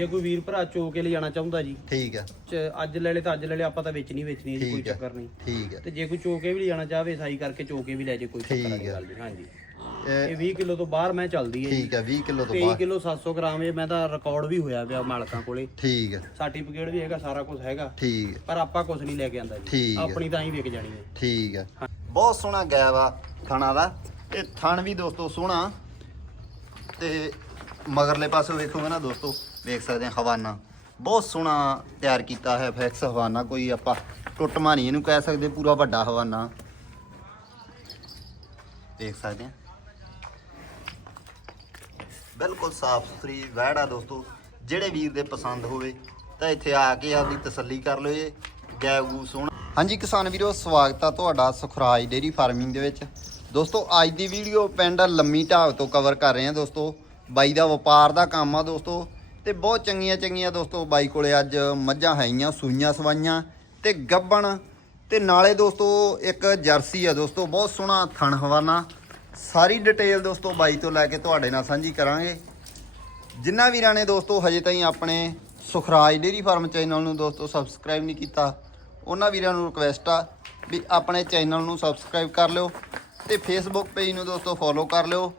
ਜੇ ਕੋਈ ਵੀਰ ਭਰਾ ਚੋ ਕੇ ਲਿਜਾਣਾ ਚਾਹੁੰਦਾ ਜੀ ਠੀਕ ਚ- ਅੱਜ ਲੈ ਲੈ ਤਾਂ ਅੱਜ ਲੈ ਲੈ ਆਪਾਂ ਤਾਂ ਵੇਚਣੀ ਵੇਚਣੀ ਹੈ ਜੀ ਕੋਈ ਠੀਕ। ਚੱਕਰ ਨਹੀਂ। ਠੀਕ ਹੈ ਤੇ ਜੇ ਕੋਈ ਚੋ ਕੇ ਵੀ ਲਿਜਾਣਾ ਚਾਹਵੇ ਸਾਈ ਕਰਕੇ ਚੋ ਕੇ ਵੀ ਲੈ ਜੇ ਕੋਈ ਚੱਕਰ ਠੀਕ ਨਹੀਂ। ਗੱਲ ਜੀ ਹਾਂਜੀ। ਇਹ ਇਹ 20 ਕਿਲੋ ਤੋਂ ਬਾਹਰ ਮੈਂ ਚੱਲਦੀ ਹੈ ਜੀ। ਠੀਕ ਹੈ 20 ਕਿਲੋ ਤੋਂ 23 ਬਾਅਦ ਕਿਲੋ 700 ਗ੍ਰਾਮ ਇਹ ਮੈਂ ਤਾਂ ਰਿਕਾਰਡ ਵੀ ਹੋਇਆ ਪਿਆ ਮਾਲਕਾਂ ਕੋਲੇ। ਠੀਕ ਹੈ ਸਰਟੀਫਿਕੇਟ ਵੀ ਹੈਗਾ ਸਾਰਾ ਕੁਝ ਹੈਗਾ। ਠੀਕ ਹੈ ਪਰ ਆਪਾਂ ਕੁਝ ਨਹੀਂ ਲੈ ਕੇ ਆਂਦਾ ਠੀਕ ਜੀ। ਆਪਣੀ ਤਾਂ ਹੀ ਵਿਕ ਜਾਣੀ ਹੈ। ਠੀਕ ਹੈ। ਬਹੁਤ ਸੋਹਣਾ ਗੈਬ ਆ ਥਣਾ ਦਾ। ਇਹ ਥਣ ਵੀ ਦੋਸਤੋ ਸੋਹਣਾ। ਤੇ ਮਗਰਲੇ ਪਾਸੇ ਵੇਖੋਗੇ ਨਾ ਦੋਸਤੋ ਵੇਖ ਸਕਦੇ ਆ ਹਵਾਨਾ। ਬਹੁਤ ਸੋਹਣਾ ਤਿਆਰ ਕੀਤਾ ਹੈ ਫੈਕਸ ਹਵਾਨਾ, ਕੋਈ ਆਪਾਂ ਟੁੱਟਮਾ ਨਹੀਂ ਇਹਨੂੰ ਕਹਿ ਸਕਦੇ, ਪੂਰਾ ਵੱਡਾ ਹਵਾਨਾ। ਦੇਖ ਸਕਦੇ ਆ ਬਿਲਕੁਲ ਸਾਫ਼ ਸੁਥਰੀ, ਵਹਿੜ ਆ ਦੋਸਤੋ। ਜਿਹੜੇ ਵੀਰ ਦੇ ਪਸੰਦ ਹੋਵੇ, ਤਾਂ ਇੱਥੇ ਆ ਕੇ ਆਪਦੀ ਤਸੱਲੀ ਕਰ ਲਿਓ ਜੇ। ਗੈਬ ਗੂ ਸੋਹਣਾ। ਹਾਂਜੀ ਕਿਸਾਨ ਵੀਰੋ, ਸਵਾਗਤ ਆ ਤੁਹਾਡਾ ਸੁਖਰਾਜ ਡੇਰੀ ਫਾਰਮਿੰਗ ਦੇ ਵਿੱਚ। ਦੋਸਤੋ, ਅੱਜ ਦੀ ਵੀਡੀਓ ਪਿੰਡ ਲੰਮੀ ਢਾਬ ਤੋਂ ਕਵਰ ਕਰ ਰਹੇ ਹਾਂ ਦੋਸਤੋ। ਬਾਈ ਦਾ ਵਪਾਰ ਦਾ ਕੰਮ ਆ ਦੋਸਤੋ। ਤੇ ਬਹੁਤ ਚੰਗੀਆਂ ਚੰਗੀਆਂ ਦੋਸਤੋ ਬਾਈ ਕੋਲੇ ਅੱਜ ਮੱਝਾਂ ਹੈਗੀਆਂ, ਸੂਈਆਂ ਸਵਾਈਆਂ ਤੇ ਗੱਬਣ ਤੇ ਨਾਲੇ ਦੋਸਤੋ ਇੱਕ ਜਰਸੀ ਆ ਦੋਸਤੋ, ਬਹੁਤ ਸੋਹਣਾ ਥਣ ਹਵਾਨਾ। ਸਾਰੀ ਡਿਟੇਲ ਦੋਸਤੋ ਬਾਈ ਤੋਂ ਲੈ ਕੇ ਤੁਹਾਡੇ ਨਾਲ ਸਾਂਝੀ ਕਰਾਂਗੇ। ਜਿਨ੍ਹਾਂ ਵੀਰਾਂ ਨੇ ਦੋਸਤੋ ਹਜੇ ਤਾਈਂ ਆਪਣੇ ਸੁਖਰਾਜ ਡੇਰੀ ਫਾਰਮ ਚੈਨਲ ਨੂੰ ਦੋਸਤੋ ਸਬਸਕ੍ਰਾਈਬ ਨਹੀਂ ਕੀਤਾ, ਉਹਨਾਂ ਵੀਰਾਂ ਨੂੰ ਰਿਕਵੈਸਟ ਆ ਵੀ ਆਪਣੇ ਚੈਨਲ ਨੂੰ ਸਬਸਕ੍ਰਾਈਬ ਕਰ ਲਿਓ ਤੇ ਫੇਸਬੁੱਕ ਪੇਜ ਨੂੰ ਦੋਸਤੋ ਫੋਲੋ ਕਰ ਲਿਓ।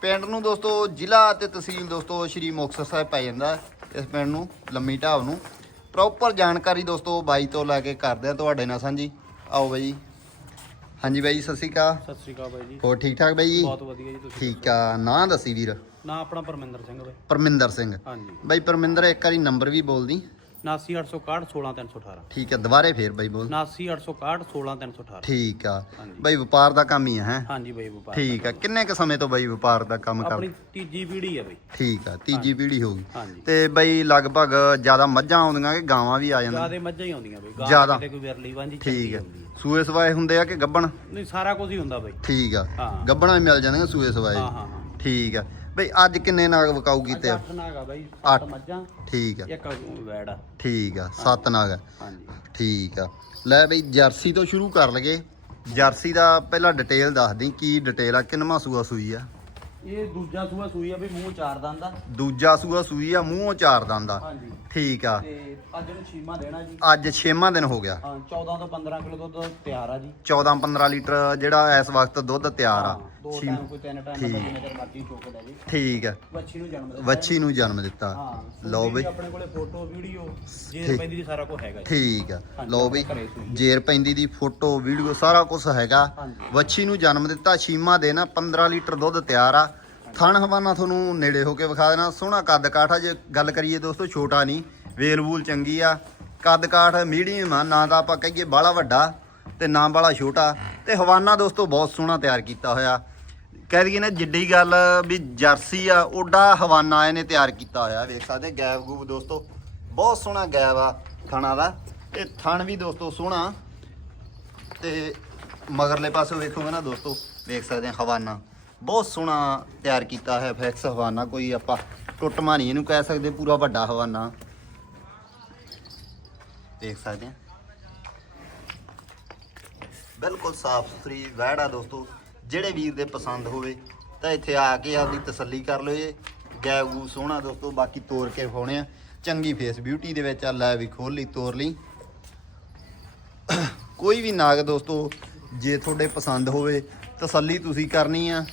ਪਿੰਡ ਨੂੰ ਦੋਸਤੋ ਜ਼ਿਲ੍ਹਾ ਤੇ ਤਹਿਸੀਲ ਦੋਸਤੋ ਸ਼੍ਰੀ ਮੁਕਤਸਰ ਸਾਹਿਬ ਪੈ ਜਾਂਦਾ ਇਸ ਪਿੰਡ ਨੂੰ ਲੰਮੀ ਢਾਬ ਨੂੰ। ਪ੍ਰੋਪਰ ਜਾਣਕਾਰੀ ਦੋਸਤੋ ਬਾਈ ਤੋਂ ਲੈ ਕੇ ਕਰਦੇ ਆ ਤੁਹਾਡੇ ਨਾਲ ਸਾਂਝੀ। ਆਓ ਬਾਈ ਹਾਂਜੀ ਬਾਈ ਸਤਿ ਸ਼੍ਰੀ ਅਕਾਲ। ਸਤਿ ਸ੍ਰੀ ਅਕਾਲ ਬਾਈ ਜੀ। ਹੋਰ ਠੀਕ ਠਾਕ ਬਾਈ ਜੀ? ਬਹੁਤ ਵਧੀਆ ਜੀ ਤੁਸੀਂ ਠੀਕ ਆ। ਨਾਂ ਦੱਸੀ ਵੀਰ। ਨਾ ਆਪਣਾ ਪਰਮਿੰਦਰ ਸਿੰਘ ਬਾਈ। ਪਰਮਿੰਦਰ ਸਿੰਘ। ਹਾਂਜੀ। ਬਾਈ ਪਰਮਿੰਦਰ ਇੱਕ ਵਾਰੀ ਨੰਬਰ ਵੀ ਬੋਲਦੀ। 79861 16318 ਠੀਕ ਹੈ ਦੁਬਾਰੇ ਫੇਰ ਬਾਈ ਬੋਲ। 79861 16318 ਠੀਕ ਆ। ਹਾਂਜੀ। ਬਾਈ ਵਪਾਰ ਦਾ ਕੰਮ ਹੀ ਹੈ ਹੈਂ? ਹਾਂਜੀ ਬਾਈ ਵਪਾਰ ਠੀਕ ਆ ਕਿੰਨੇ ਕ ਸਮੇਂ ਤੋਂ ਬਾਈ ਵਪਾਰ ਦਾ ਕੰਮ ਕਰ ਆਪਣੀ ਤੀਜੀ ਪੀੜ੍ਹੀ ਹੈ ਬਾਈ। ਠੀਕ ਆ ਤੀਜੀ ਪੀੜ੍ਹੀ ਹੋ ਗਈ। ਹਾਂਜੀ। ਤੇ ਬਾਈ ਲਗਭਗ ਜ਼ਿਆਦਾ ਮੱਝਾਂ ਆਉਂਦੀਆਂ ਕਿ ਗਾਵਾਂ ਵੀ ਆ ਜਾਂਦੀਆਂ? ਜਿਆਦੇ ਮੱਝਾਂ ਹੀ ਆਉਂਦੀਆਂ ਬਾਈ। ਜ਼ਿਆਦਾ। ਕਿਤੇ ਕੋਈ ਵਿਰਲੀ ਵਾਂਝੀ ਠੀਕ ਚੰਗੀ ਹੈ। ਹੁੰਦੀ ਹੈ। ਸੂਏ ਸਵਾਏ ਹੁੰਦੇ ਆ ਕਿ ਗੱਬਣ? ਨਹੀਂ ਸਾਰਾ ਕੁਝ ਹੀ ਹੁੰਦਾ ਬਾਈ। ਠੀਕ ਆ। ਹਾਂ। ਗੱਬਣਾ ਵੀ ਮਿਲ ਜਾਂਦੀਆਂ ਸੂਏ ਸਵਾਏ। ਹਾਂ ਹਾਂ ਹਾਂ। ਠੀਕ ਆ। ਬਈ ਅੱਜ ਕਿੰਨੇ ਨਾਗ ਵਕਾਊ ਕੀਤੇ ਆ? ਨਾਗਾ ਬਾਈ ਅੱਠ। ਸੱਤ ਮੱਝਾਂ ਠੀਕ ਆ। ਇੱਕ ਵੈੜ ਆ। ਠੀਕ ਆ ਸੱਤ ਨਾਗ ਆ। ਹਾਂਜੀ। ਠੀਕ ਆ। ਲੈ ਬਈ ਜਰਸੀ ਤੋਂ ਸ਼ੁਰੂ ਕਰ ਲਗੇ। ਜਰਸੀ ਦਾ ਪਹਿਲਾਂ ਡਿਟੇਲ ਦੱਸ ਦੀ ਕੀ ਡਿਟੇਲ ਆ ਕਿੰਨਵਾਂ ਸੂਆ ਸੂਈ ਆ? ਇਹ ਦੂਜਾ ਸੂਆ ਸੂਈ ਆ ਵੀ ਮੂੰਹ ਚਾਰ ਦੰਦ ਦਾ ਦੂਜਾ ਸੂਆ ਸੂਈ ਆ ਮੂੰਹੋਂ ਚਾਰ ਦੰਦ ਆ। ਹਾਂਜੀ। ਠੀਕ ਆ। ਤੇ ਅੱਜ ਨੂੰ ਛੀਮਾ ਦੇਣਾ ਜੀ। ਅੱਜ 6ਵਾਂ ਦਿਨ ਹੋ ਗਿਆ। ਹਾਂ 14 ਤੋਂ 15 ਕਿਲੋ ਦੁੱਧ ਤਿਆਰ ਆ ਜੀ। 14 15 ਲੀਟਰ ਜਿਹੜਾ ਇਸ ਵਕਤ ਦੁੱਧ ਤਿਆਰ ਆ। ਹਾਂ, ਦੋ ਛੀਮ- ਟਾਈਮ ਕੋਈ ਤਿੰਨ ਟਾਈਮ ਠੀਕ। ਜਿੰਨੇ ਚਿਰ ਮਰਜ਼ੀ ਚੁੱਕ ਲੈ ਜੀ। ਠੀਕ ਆ। ਵੱਛੀ ਨੂੰ ਜਨਮ ਦਿੱਤਾ। ਵੱਛੀ ਨੂੰ ਜਨਮ ਦਿੱਤਾ। ਹਾਂ ਲਓ ਸੂਈ ਬਈ। ਦੀ ਆਪਣੇ ਕੋਲੇ ਫੋਟੋ ਵੀਡੀਓ ਜੇ ਠੀਕ। ਪੈਂਦੀ ਦੀ ਸਾਰਾ ਕੁਝ ਹੈਗਾ ਜੀ। ਠੀਕ ਆ। ਹਾਂਜੀ, ਲਓ ਬਈ ਘਰੇ ਸੂਈ ਆ। ਜੇਰ ਪੈਂਦੀ ਦੀ ਫੋਟੋ ਵੀਡੀਓ ਸਾਰਾ ਕੁਝ ਹੈਗਾ। ਹਾਂਜੀ। ਵੱਛੀ ਨੂੰ ਜਨਮ ਦਿੱਤਾ ਛੀਮਾ ਦੇ ਨਾ 15 ਲੀਟਰ ਦੁੱਧ ਤਿਆਰ ਆ। ਥਣ ਹਵਾਨਾ ਤੁਹਾਨੂੰ ਨੇੜੇ ਹੋ ਕੇ ਵਿਖਾ ਦੇਣਾ। ਸੋਹਣਾ ਕੱਦ ਕਾਠ ਆ ਜੇ ਗੱਲ ਕਰੀਏ ਦੋਸਤੋ ਛੋਟਾ ਨਹੀਂ। ਵੇਲ ਵੂਲ ਚੰਗੀ ਆ। ਕੱਦ ਕਾਠ ਮੀਡੀਅਮ ਆ ਨਾ ਤਾਂ ਆਪਾਂ ਕਹੀਏ ਬਾਹਲਾ ਵੱਡਾ। ਤੇ ਨਾਮ ਵਾਲਾ ਛੋਟਾ ਤੇ ਹਵਾਨਾ ਦੋਸਤੋ ਬਹੁਤ ਸੋਹਣਾ ਤਿਆਰ ਕੀਤਾ ਹੋਇਆ। ਕਹਿ ਦਈਏ ਨਾ ਜਿੱਡੀ ਗੱਲ ਵੀ ਜਰਸੀ ਆ, ਓਡਾ ਹਵਾਨਾ ਇਹਨੇ ਤਿਆਰ ਕੀਤਾ ਹੋਇਆ, ਵੇਖ ਸਕਦੇ ਗੈਬ ਗੂਬ ਦੋਸਤੋ, ਬਹੁਤ ਸੋਹਣਾ ਗੈਬ ਆ ਥਣਾ ਦਾ। ਇਹ ਥਣ ਵੀ ਦੋਸਤੋ ਸੋਹਣਾ। ਤੇ ਮਗਰਲੇ ਪਾਸੇ ਵੇਖੋਗੇ ਨਾ ਦੋਸਤੋ, ਵੇਖ ਸਕਦੇ ਆ ਹਵਾਨਾ। ਬਹੁਤ ਸੋਹਣਾ ਤਿਆਰ ਕੀਤਾ ਹੋਇਆ ਫੈਕਸ ਹਵਾਨਾ, ਕੋਈ ਆਪਾਂ ਟੁੱਟਮਾ ਨਹੀਂ ਇਹਨੂੰ ਕਹਿ ਸਕਦੇ, ਪੂਰਾ ਵੱਡਾ ਹਵਾਨਾ। ਦੇਖ ਸਕਦੇ ਆ ਬਿਲਕੁਲ ਸਾਫ਼ ਸੁਥਰੀ, ਵਹਿੜਾ ਦੋਸਤੋ। ਜਿਹੜੇ ਵੀਰ ਦੇ ਪਸੰਦ ਹੋਵੇ, ਤਾਂ ਇੱਥੇ ਆ ਕੇ ਆਪਦੀ ਤਸੱਲੀ ਕਰ ਲਿਓ ਜੇ। ਗੈ ਗੂ ਸੋਹਣਾ ਦੋਸਤੋ, ਬਾਕੀ ਤੋਰ ਕੇ ਵਿਖਾਉਣੇ ਆ। ਚੰਗੀ ਫੇਸ ਬਿਊਟੀ ਦੇ ਵਿੱਚ ਆ, ਲੈ ਵੀ ਖੋਲ ਲਈ ਤੋਰ ਲਈ। ਕੋਈ ਵੀ ਨਾਗ ਦੋਸਤੋ, ਜੇ ਤੁਹਾਡੇ ਪਸੰਦ ਹੋਵੇ, ਤਸੱਲੀ ਤੁਸੀਂ ਕਰਨੀ ਆ।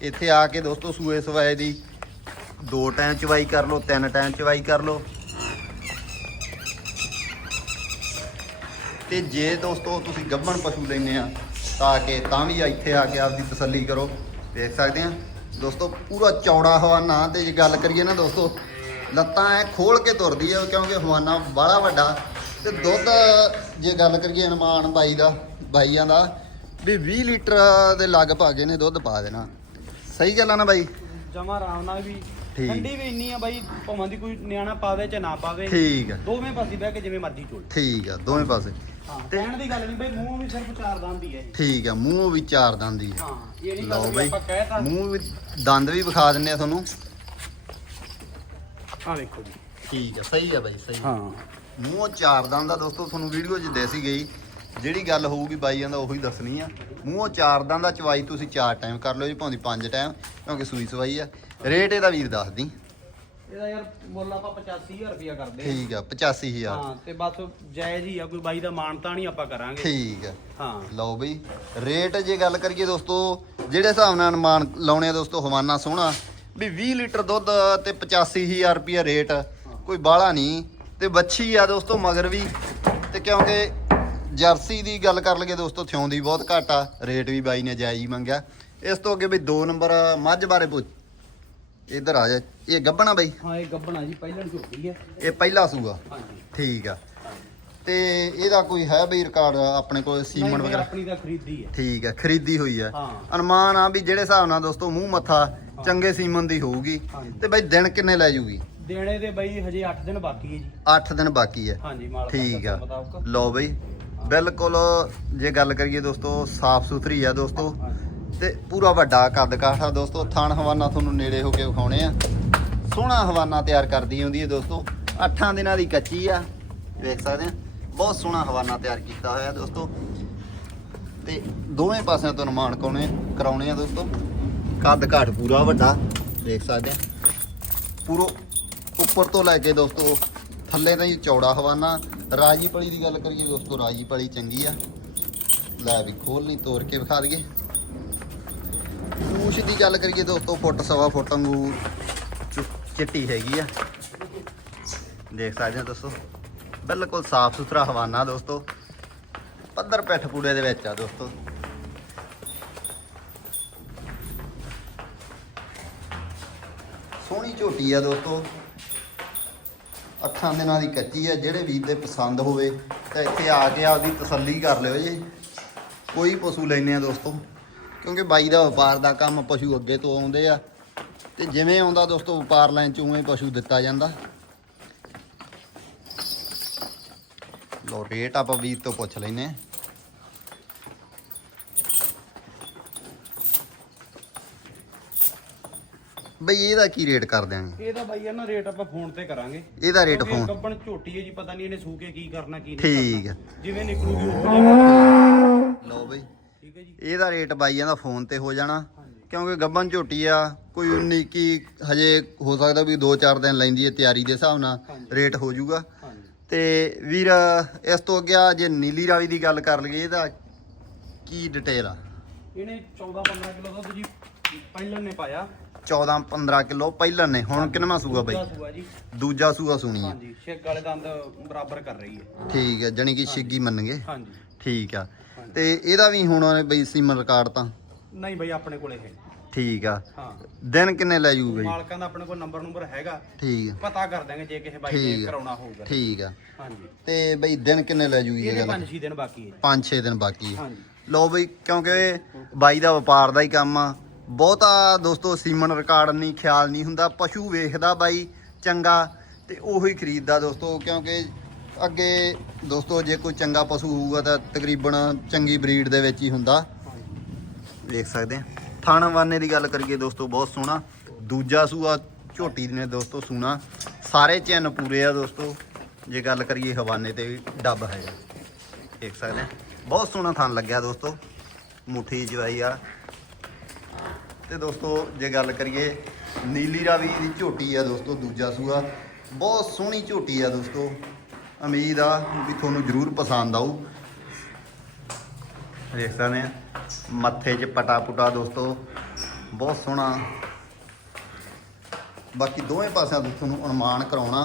ਇੱਥੇ ਆ ਕੇ ਦੋਸਤੋ, ਸੂਏ ਸਵਾਏ ਦੀ ਦੋ ਟਾਈਮ ਚਵਾਈ ਕਰ ਲਓ, ਤਿੰਨ ਟਾਈਮ ਚਵਾਈ ਕਰ ਲਓ। ਤੇ ਜੇ ਦੋਸਤੋ ਤੁਸੀਂ ਗੱਭਣ ਪਸ਼ੂ ਲੈਨੇ ਆ ਤਾਂ ਕਿ ਤਾਂ ਵੀ ਇੱਥੇ ਆ ਕੇ ਆਪਦੀ ਤਸੱਲੀ ਕਰੋ। ਦੇਖ ਸਕਦੇ ਆ। ਦੋਸਤੋ ਪੂਰਾ ਚੌੜਾ ਹਵਾਨਾ ਤੇ ਜੇ ਗੱਲ ਕਰੀਏ ਨਾ ਦੋਸਤੋ ਲੱਤਾਂ ਐ ਖੋਲ ਕੇ ਤੁਰਦੀ ਆ ਕਿਉਂਕਿ ਹਵਾਨਾ ਬੜਾ ਵੱਡਾ। ਤੇ ਦੁੱਧ ਜੇ ਗੱਲ ਕਰੀਏ ਅਨੁਮਾਨ ਬਾਈ ਦਾ ਬਾਈਆਂ ਦਾ ਵੀ 20 ਲੀਟਰ ਦੇ ਲਗਭਗ ਇਹਨੇ ਦੁੱਧ ਪਾ ਦੇਣਾ। ਸਹੀ ਗੱਲ ਆ ਨਾ ਬਾਈ? ਜਮਾ ਆਰਾਮ ਨਾਲ ਵੀ। ਠੰਡੀ ਵੀ ਇੰਨੀ ਆ ਬਾਈ ਭਾਵੇਂ ਦੀ ਕੋਈ ਨਿਆਣਾ ਪਾਵੇ ਚ ਨਾ ਪਾਵੇ। ਠੀਕ ਆ। ਦੋਵੇਂ ਪਾਸੇ ਬਹਿ ਕੇ ਜਿਵੇਂ ਮਰਜ਼ੀ ਚੋਲ। ਠੀਕ ਆ ਦੋਵੇਂ ਪਾਸੇ। ਹਾਂ। ਕਹਿਣ ਦੀ ਗੱਲ ਨਹੀਂ ਬਾਈ ਮੂੰਹ ਵੀ ਸਿਰਫ ਚਾਰ ਦੰਦ ਹੀ ਹੈ ਜੀ। ਠੀਕ ਆ ਮੂੰਹ ਵੀ ਚਾਰ ਦੰਦੀ ਹਾਂ ਇਹ ਨਹੀਂ ਲਓ ਗੱਲ ਬਾਈ ਵੀ ਆਪਾਂ ਕਹਿਤਾ ਮੂੰਹ ਵੀ ਦੰਦ ਵੀ ਵਿਖਾ ਦਿੰਨੇ ਆ ਤੁਹਾਨੂੰ। ਆ ਵੇਖੋ ਜੀ। ਠੀਕ ਆ ਸਹੀ ਆ ਬਾਈ ਸਹੀ ਹਾਂ। ਮੂੰਹ ਚਾਰ ਦੰਦ ਦਾ ਦੋਸਤੋ ਤੁਹਾਨੂੰ ਵੀਡੀਓ 'ਚ ਦੇਸੀ ਗਈ। ਜਿਹੜੀ ਗੱਲ ਹੋਊਗੀ ਬਾਈਆਂ ਦਾ ਉਹੀ ਦੱਸਣੀ ਆ। ਮੂੰਹ ਚਾਰ ਦੰਦ ਦਾ ਚਵਾਈ ਤੁਸੀਂ ਚਾਰ ਟਾਈਮ ਕਰ ਲਓ ਜੀ ਭਾਵੇਂ ਪੰਜ ਟਾਈਮ ਕਿਉਂਕਿ ਸੂਈ ਸਵਾਈ ਆ। ਰੇਟ ਇਹਦਾ ਵੀਰ ਦੱਸ ਦੀ। ਇਹਦਾ ਯਾਰ ਮੁੱਲ ਆਪਾਂ 85000 ਰੁਪਇਆ ਕਰਦੇ ਠੀਕ ਆ 85000 ਹਾਂ ਤੇ ਬਸ ਜਾਇਜ਼ ਹੀ ਆ ਕੋਈ ਬਾਈ ਦਾ ਮਾਨਤਾ ਨਹੀਂ ਆਪਾਂ ਕਰਾਂਗੇ। ਠੀਕ ਆ। ਹਾਂ। ਲਓ ਬਈ ਰੇਟ ਜੇ ਗੱਲ ਕਰੀਏ ਦੋਸਤੋ ਜਿਹੜੇ ਹਿਸਾਬ ਨਾਲ ਅਨੁਮਾਨ ਲਾਉਣੇ ਆ ਦੋਸਤੋ ਹਵਾਨਾ ਸੋਹਣਾ। ਵੀ 20 ਲੀਟਰ ਦੁੱਧ ਤੇ 85000 ਰੁਪਿਆ ਰੇਟ ਕੋਈ ਬਾਹਲਾ ਨਹੀਂ। ਤੇ ਬੱਚੀ ਆ ਦੋਸਤੋ ਮਗਰ ਵੀ। ਤੇ ਕਿਉਂਕਿ ਜਰਸੀ ਦੀ ਗੱਲ ਕਰ ਲਈਏ ਦੋਸਤੋ ਥਿਉਂ ਦੀ ਬਹੁਤ ਘੱਟ ਆ। ਰੇਟ ਵੀ ਬਾਈ ਨੇ ਜਾਇਜ਼ ਮੰਗਿਆ। ਇਸ ਤੋਂ ਅੱਗੇ ਬਈ 2 ਨੰਬਰ ਮੱਝ ਬਾਰੇ ਪੁੱਛ ਇੱਧਰ ਆ ਜਾ। ਇਹ ਗੱਬਣਾ ਬਈ। ਹਾਂ ਇਹ ਗੱਬਣਾ ਜੀ ਪਹਿਲਾਂ ਝੋਟੀ ਹੈ ਇਹ ਪਹਿਲਾ ਸੂਗਾ ਹਾਂਜੀ। ਠੀਕ ਆ। ਤੇ ਇਹਦਾ ਕੋਈ ਹੈ ਬਈ ਰਿਕਾਰਡ ਆਪਣੇ ਕੋਲ ਸੀਮਨ ਵਗੈਰਾ? ਆਪਣੀ ਤਾਂ ਖਰੀਦੀ ਹੈ ਠੀਕ ਆ ਖਰੀਦੀ ਹੋਈ ਹਾਂ। ਅਨੁਮਾਨ ਆ ਵੀ ਜਿਹੜੇ ਹਿਸਾਬ ਨਾਲ ਦੋਸਤੋ ਮੂੰਹ ਮੱਥਾ ਚੰਗੇ ਸੀਮਨ ਦੀ ਹੋਊਗੀ। ਤੇ ਬਈ ਦਿਨ ਕਿੰਨੇ ਲੈ ਜੂਗੀ? ਦੇਣੇ ਦੇ ਬਈ ਹਜੇ 8 ਦਿਨ ਬਾਕੀ ਹੈ ਜੀ। 8 ਦਿਨ ਬਾਕੀ ਹੈ। ਹਾਂਜੀ ਮਾਲਕ ਠੀਕ ਆ। ਲਓ ਬਈ ਬਿਲਕੁਲ ਜੇ ਗੱਲ ਕਰੀਏ ਦੋਸਤੋ ਸਾਫ਼ ਸੁਥਰੀ ਆ ਦੋਸਤੋ। ਤੇ ਪੂਰਾ ਵੱਡਾ ਕੱਦ ਕਾਠ ਆ ਦੋਸਤੋ, ਥਣ ਹਵਾਨਾ ਤੁਹਾਨੂੰ ਨੇੜੇ ਹੋ ਕੇ ਵਿਖਾਉਣੇ ਆ। ਸੋਹਣਾ ਹਵਾਨਾ ਤਿਆਰ ਕਰਦੀ ਹੁੰਦੀ ਹੈ ਦੋਸਤੋ। 8 ਦਿਨਾਂ ਦੀ ਕੱਚੀ ਆ, ਵੇਖ ਸਕਦੇ ਆ। ਬਹੁਤ ਸੋਹਣਾ ਹਵਾਨਾ ਤਿਆਰ ਕੀਤਾ ਹੋਇਆ ਦੋਸਤੋ। ਤੇ ਦੋਵੇਂ ਪਾਸਿਆਂ ਤੋਂ ਨਿਰਮਾਣ ਕਰਾਉਣੇ ਕਰਾਉਣੇ ਆ ਦੋਸਤੋ। ਕੱਦ ਕਾਠ ਪੂਰਾ ਵੱਡਾ ਦੇਖ ਸਕਦੇ ਆ। ਪੂਰੋ ਉੱਪਰ ਤੋਂ ਲੈ ਕੇ ਦੋਸਤੋ, ਥੱਲੇ ਤਾਈਂ ਚੌੜਾ ਹਵਾਨਾ। ਰਾਜੀ ਪਲੀ ਦੀ ਗੱਲ ਕਰੀਏ ਦੋਸਤੋ ਰਾਜੀ ਪਲੀ ਚੰਗੀ ਆ। ਲੈ ਵੀ ਖੋਲ ਲਈ ਤੋੜ ਕੇ ਵਿਖਾ ਦਈਏ। ਪੂਛ ਦੀ ਗੱਲ ਕਰੀਏ ਦੋਸਤੋ ਫੁੱਟ ਸਵਾ ਫੁੱਟ ਵਾਂਗੂ ਚੁ- ਚਿੱਟੀ ਹੈਗੀ ਆ। ਦੇਖ ਸਕਦੇ ਹੋ ਦੋਸਤੋ, ਬਿਲਕੁਲ ਸਾਫ਼ ਸੁਥਰਾ ਹਵਾਨਾ ਦੋਸਤੋ। ਪੱਧਰ ਪਿੱਠ ਪੂੜੇ ਦੇ ਵਿੱਚ ਆ ਦੋਸਤੋ। ਸੋਹਣੀ ਝੋਟੀ ਆ ਦੋਸਤੋ। ਅੱਖਾਂ ਦੇ ਦਿਨਾਂ ਦੀ ਕੱਚੀ ਆ, ਜਿਹੜੇ ਵੀਰ ਦੇ ਪਸੰਦ ਹੋਵੇ, ਤਾਂ ਇੱਥੇ ਆ ਕੇ ਆਪਦੀ ਤਸੱਲੀ ਕਰ ਲਿਓ ਜੀ। ਕੋਈ ਪਸ਼ੂ ਲੈਨੇ ਆ ਦੋਸਤੋ। ਕਿਉਂਕਿ ਬਾਈ ਦਾ ਵਪਾਰ ਦਾ ਕੰਮ ਪਸ਼ੂ ਅੱਗੇ ਤੋਂ ਆਉਂਦੇ ਆ। ਤੇ ਜਿਵੇਂ ਆਉਂਦਾ ਦੋਸਤੋ ਵਪਾਰ ਲਾਈਨ ਚ ਉਵੇਂ ਪਸ਼ੂ ਦਿੱਤਾ ਜਾਂਦਾ। ਲੋ ਰੇਟ ਆਪਾਂ ਵੀਰ ਤੋਂ ਪੁੱਛ ਲੈਨੇ ਆ ਬਈ ਇਹਦਾ ਕੀ ਰੇਟ ਕਰ ਦਿਆਂਗੇ? ਇਹਦਾ ਬਾਈ ਆ ਨਾ ਰੇਟ ਆਪਾਂ ਫੋਨ ਤੇ ਕਰਾਂਗੇ। ਇਹਦਾ ਰੇਟ ਕਿਉਂਕਿ ਫੋਨ ਗੱਬਣ ਝੋਟੀ ਹੈ ਜੀ ਪਤਾ ਨਹੀਂ ਇਹਨੇ ਸੂ ਕੇ ਕੀ ਕਰਨਾ ਕੀ ਨਹੀਂ ਠੀਕ ਹੈ। ਕਰਨਾ ਜਿਵੇਂ ਨਿਕਲੂਗੀ ਉਹ। ਲਓ ਬਈ। ਠੀਕ ਹੈ ਜੀ। ਇਹਦਾ ਰੇਟ ਬਾਈਆਂ ਦਾ ਫੋਨ ਤੇ ਹੋ ਜਾਣਾ। ਕਿਉਂਕਿ ਗੱਬਨ ਝੋਟੀ ਆ ਕੋਈ 19 ਕੀ ਹਜੇ ਹੋ ਸਕਦਾ ਵੀ 2-4 ਦਿਨ ਲੈਂਦੀ ਹੈ ਤਿਆਰੀ ਦੇ ਹਿਸਾਬ ਨਾਲ। ਰੇਟ ਹੋ ਜਾਊਗਾ। ਤੇ ਵੀਰ ਇਸ ਤੋਂ ਅੱਗੇ ਜੇ ਨੀਲੀ ਰਾਵੀ ਦੀ ਗੱਲ ਕਰ ਲਈਏ ਇਹਦਾ ਕੀ ਡਿਟੇਲ ਆ? ਇਹਨੇ 14 15 ਕਿਲੋ ਦੁੱਧ ਜੀ ਪਹਿਲਾਂ ਨੇ ਪਾਇਆ। 14-15 ਕਿਲੋ ਪਹਿਲਾਂ ਨੇ ਹੁਣ ਕਿੰਨਵਾਂ ਸੂਆ ਬਾਈ? ਦੂਜਾ ਸੂਆ ਸੁਣੀ ਹਾਂਜੀ ਛੇਕ ਵਾਲੇ ਦੰਦ ਬਰਾਬਰ ਕਰ ਰਹੀ ਹੈ। ਠੀਕ ਹੈ ਜਣੀ ਕਿ ਛਿੱਗੀ ਮੰਨਗੇ ਹਾਂਜੀ। ਠੀਕ ਆ। ਤੇ ਇਹਦਾ ਵੀ ਹੁਣ ਬਈ ਸੀਮਨ ਰਿਕਾਰਡ ਤਾਂ? ਨਹੀਂ ਬਈ ਆਪਣੇ ਕੋਲੇ ਹੈ। ਠੀਕ ਆ। ਹਾਂ। ਦਿਨ ਕਿੰਨੇ ਲੈ ਜੂਗਾ ਬਈ? ਮਾਲਕਾਂ ਦਾ ਆਪਣੇ ਕੋਲ ਨੰਬਰ ਨੰਬਰ ਹੈਗਾ। ਠੀਕ ਆ। ਪਤਾ ਕਰ ਦਾਂਗੇ ਜੇ ਕਿਸੇ ਬਾਈ ਠੀਕ ਨੇ ਆ। ਕਰਾਉਣਾ ਹੋਊਗਾ ਠੀਕ ਆ। ਹਾਂਜੀ। ਤੇ ਬਈ ਦਿਨ ਕਿੰਨੇ ਲੈ ਜੂਗੀ ਇਹ ਇਹਦੇ ਗੱਲ 5-6 ਦਿਨ ਬਾਕੀ ਹੈ 5-6 ਦਿਨ ਬਾਕੀ ਹੈ ਹਾਂਜੀ। ਲਓ ਬਈ ਕਿਉਂਕਿ ਬਾਈ ਦਾ ਵਪਾਰ ਦਾ ਹੀ ਕੰਮ ਆ। ਬਹੁਤਾ ਦੋਸਤੋ ਸੀਮਨ ਰਿਕਾਰਡ ਨਹੀਂ ਖਿਆਲ ਨਹੀਂ ਹੁੰਦਾ। ਪਸ਼ੂ ਵੇਖਦਾ ਬਾਈ ਚੰਗਾ। ਤੇ ਉਹੀ ਖਰੀਦਦਾ ਦੋਸਤੋ ਕਿਉਂਕਿ ਅੱਗੇ ਦੋਸਤੋ, ਜੇ ਕੋਈ ਚੰਗਾ ਪਸ਼ੂ ਹੋਊਗਾ ਤਾਂ ਤਕਰੀਬਨ ਚੰਗੀ ਬਰੀਡ ਦੇ ਵਿੱਚ ਹੀ ਹੁੰਦਾ। ਦੇਖ ਵੇਖ ਸਕਦੇ ਆ। ਥਾਣਵਾਨੇ ਦੀ ਗੱਲ ਕਰੀਏ ਦੋਸਤੋ, ਬਹੁਤ ਸੋਹਣਾ। ਦੂਜਾ ਸੂਆ ਝੋਟੀ ਨੇ ਦੋਸਤੋ ਸੋਹਣਾ ਸਾਰੇ ਚਿੰਨ ਪੂਰੇ ਆ ਦੋਸਤੋ। ਜੇ ਗੱਲ ਕਰੀਏ ਹਵਾਨੇ ਤੇ ਵੀ ਡੱਬ ਹੈਗਾ ਦੇਖ ਸਕਦੇ ਆ। ਬਹੁਤ ਸੋਹਣਾ ਥਾਨ ਲੱਗਿਆ ਦੋਸਤੋ। ਮੁੱਠੀ ਜਵਾਈ ਆ ਤੇ ਦੋਸਤੋ, ਜੇ ਗੱਲ ਕਰੀਏ ਨੀਲੀ ਰਾਵੀ ਦੀ ਝੋਟੀ ਆ ਦੋਸਤੋ, ਦੂਜਾ ਸੂਆ। ਬਹੁਤ ਸੋਹਣੀ ਝੋਟੀ ਆ ਦੋਸਤੋ। ਉਮੀਦ ਆ ਵੀ ਤੁਹਾਨੂੰ ਜ਼ਰੂਰ ਪਸੰਦ ਆਊ। ਦੇਖ ਸਕਦੇ ਆ, ਮੱਥੇ 'ਚ ਪਟਾ ਪੁਟਾ ਦੋਸਤੋ, ਬਹੁਤ ਸੋਹਣਾ। ਬਾਕੀ ਦੋਵੇਂ ਪਾਸਿਆਂ ਤੋਂ ਤੁਹਾਨੂੰ ਅਨੁਮਾਨ ਕਰਾਉਣਾ,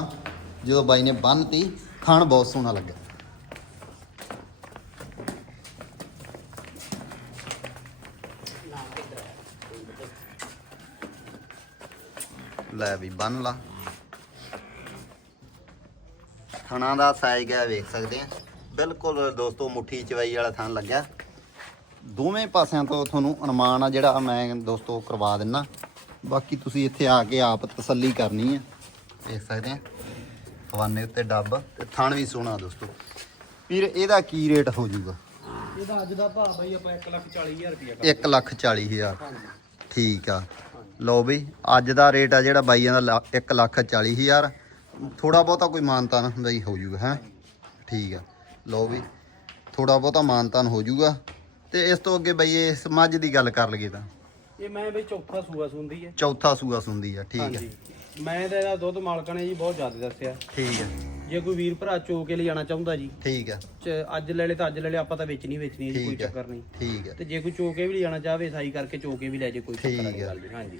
ਜਦੋਂ ਬਾਈ ਨੇ ਬੰਨਤੀ ਖਾਣ ਬਹੁਤ ਸੋਹਣਾ ਲੱਗਾ ਲੈ ਵੀ ਬੰਨ ਲਾ। ਥਣਾ ਦਾ ਸਾਈਜ਼ ਹੈ ਵੇਖ ਸਕਦੇ ਆ। ਬਿਲਕੁਲ ਦੋਸਤੋ ਮੁੱਠੀ ਚਵਾਈ ਵਾਲਾ ਥਣ ਲੱਗਿਆ। ਦੋਵੇਂ ਪਾਸਿਆਂ ਤੋਂ ਤੁਹਾਨੂੰ ਅਨੁਮਾਨ ਆ ਜਿਹੜਾ ਮੈਂ ਦੋਸਤੋ ਕਰਵਾ ਦਿੰਨਾ। ਬਾਕੀ ਤੁਸੀਂ ਇੱਥੇ ਆ ਕੇ ਆਪ ਤਸੱਲੀ ਕਰਨੀ ਆ। ਦੇਖ ਸਕਦੇ ਆ। ਹਵਾਨੇ ਉੱਤੇ ਡੱਬ ਤੇ ਥਣ ਵੀ ਸੋਹਣਾ ਦੋਸਤੋ। ਵੀਰ ਇਹਦਾ ਕੀ ਰੇਟ ਹੋ ਜਾਊਗਾ? ਇਹਦਾ ਅੱਜ ਦਾ ਭਾਅ ਬਾਈ ਆਪਾਂ 140000 ਰੁਪਇਆ 1 ਲੱਖ 40 ਹਜ਼ਾਰ। ਹਾਂਜੀ ਠੀਕ ਆ। ਲਓ ਬਈ ਅੱਜ ਦਾ ਰੇਟ ਆ ਜਿਹੜਾ ਬਾਈਆਂ ਦਾ 1 ਲੱਖ 40 ਹਜ਼ਾਰ। ਥੋੜਾ ਬਹੁਤਾ ਕੋਈ ਮਾਨਤਾਨ ਬਈ ਹੋ ਜਾਊਗਾ ਹੈ? ਠੀਕ ਆ। ਲਓ ਵੀ ਥੋੜਾ ਬਹੁਤਾ ਮਾਨਤਾਨ ਹੋ ਜਾਊਗਾ ਤੇ ਇਸ ਤੋਂ ਅੱਗੇ ਬਈ ਇਸ ਮੱਝ ਦੀ ਗੱਲ ਕਰ ਲਈਏ ਤਾਂ। ਇਹ ਮੈਂ ਬਈ ਚੌਥਾ ਸੂਆ ਸੁੰਦੀ ਹੈ। ਚੌਥਾ ਸੂਆ ਸੁੰਦੀ ਆ ਠੀਕ ਆ। ਹਾਂਜੀ। ਮੈਂ ਤਾਂ ਇਹਦਾ ਦੁੱਧ ਮਾਲਕਾਂ ਨੇ ਜੀ ਬਹੁਤ ਜ਼ਿਆਦਾ ਦੱਸਿਆ। ਠੀਕ ਹੈ ਜੇ ਕੋਈ ਵੀਰ ਭਰਾ ਚੋ ਕੇ ਲਿਜਾਣਾ ਚਾਹੁੰਦਾ ਜੀ ਠੀਕ ਹੈ ਚ- ਅੱਜ ਲੈ ਲੈ ਤਾਂ ਅੱਜ ਲੈ ਲੈ ਆਪਾਂ ਤਾਂ ਵੇਚਣੀ ਵੇਚਣੀ ਹੈ ਜੀ ਕੋਈ ਠੀਕ ਹੈ। ਚੱਕਰ ਨਹੀਂ। ਠੀਕ ਹੈ ਤੇ ਜੇ ਕੋਈ ਚੋ ਕੇ ਵੀ ਲਿਜਾਣਾ ਚਾਹਵੇ ਸਾਈ ਕਰਕੇ ਚੋ ਕੇ ਵੀ ਲੈ ਜੇ ਕੋਈ ਚੱਕਰ ਠੀਕ ਵਾਲੀ ਹੈ। ਗੱਲ ਨਹੀਂ। ਹਾਂਜੀ।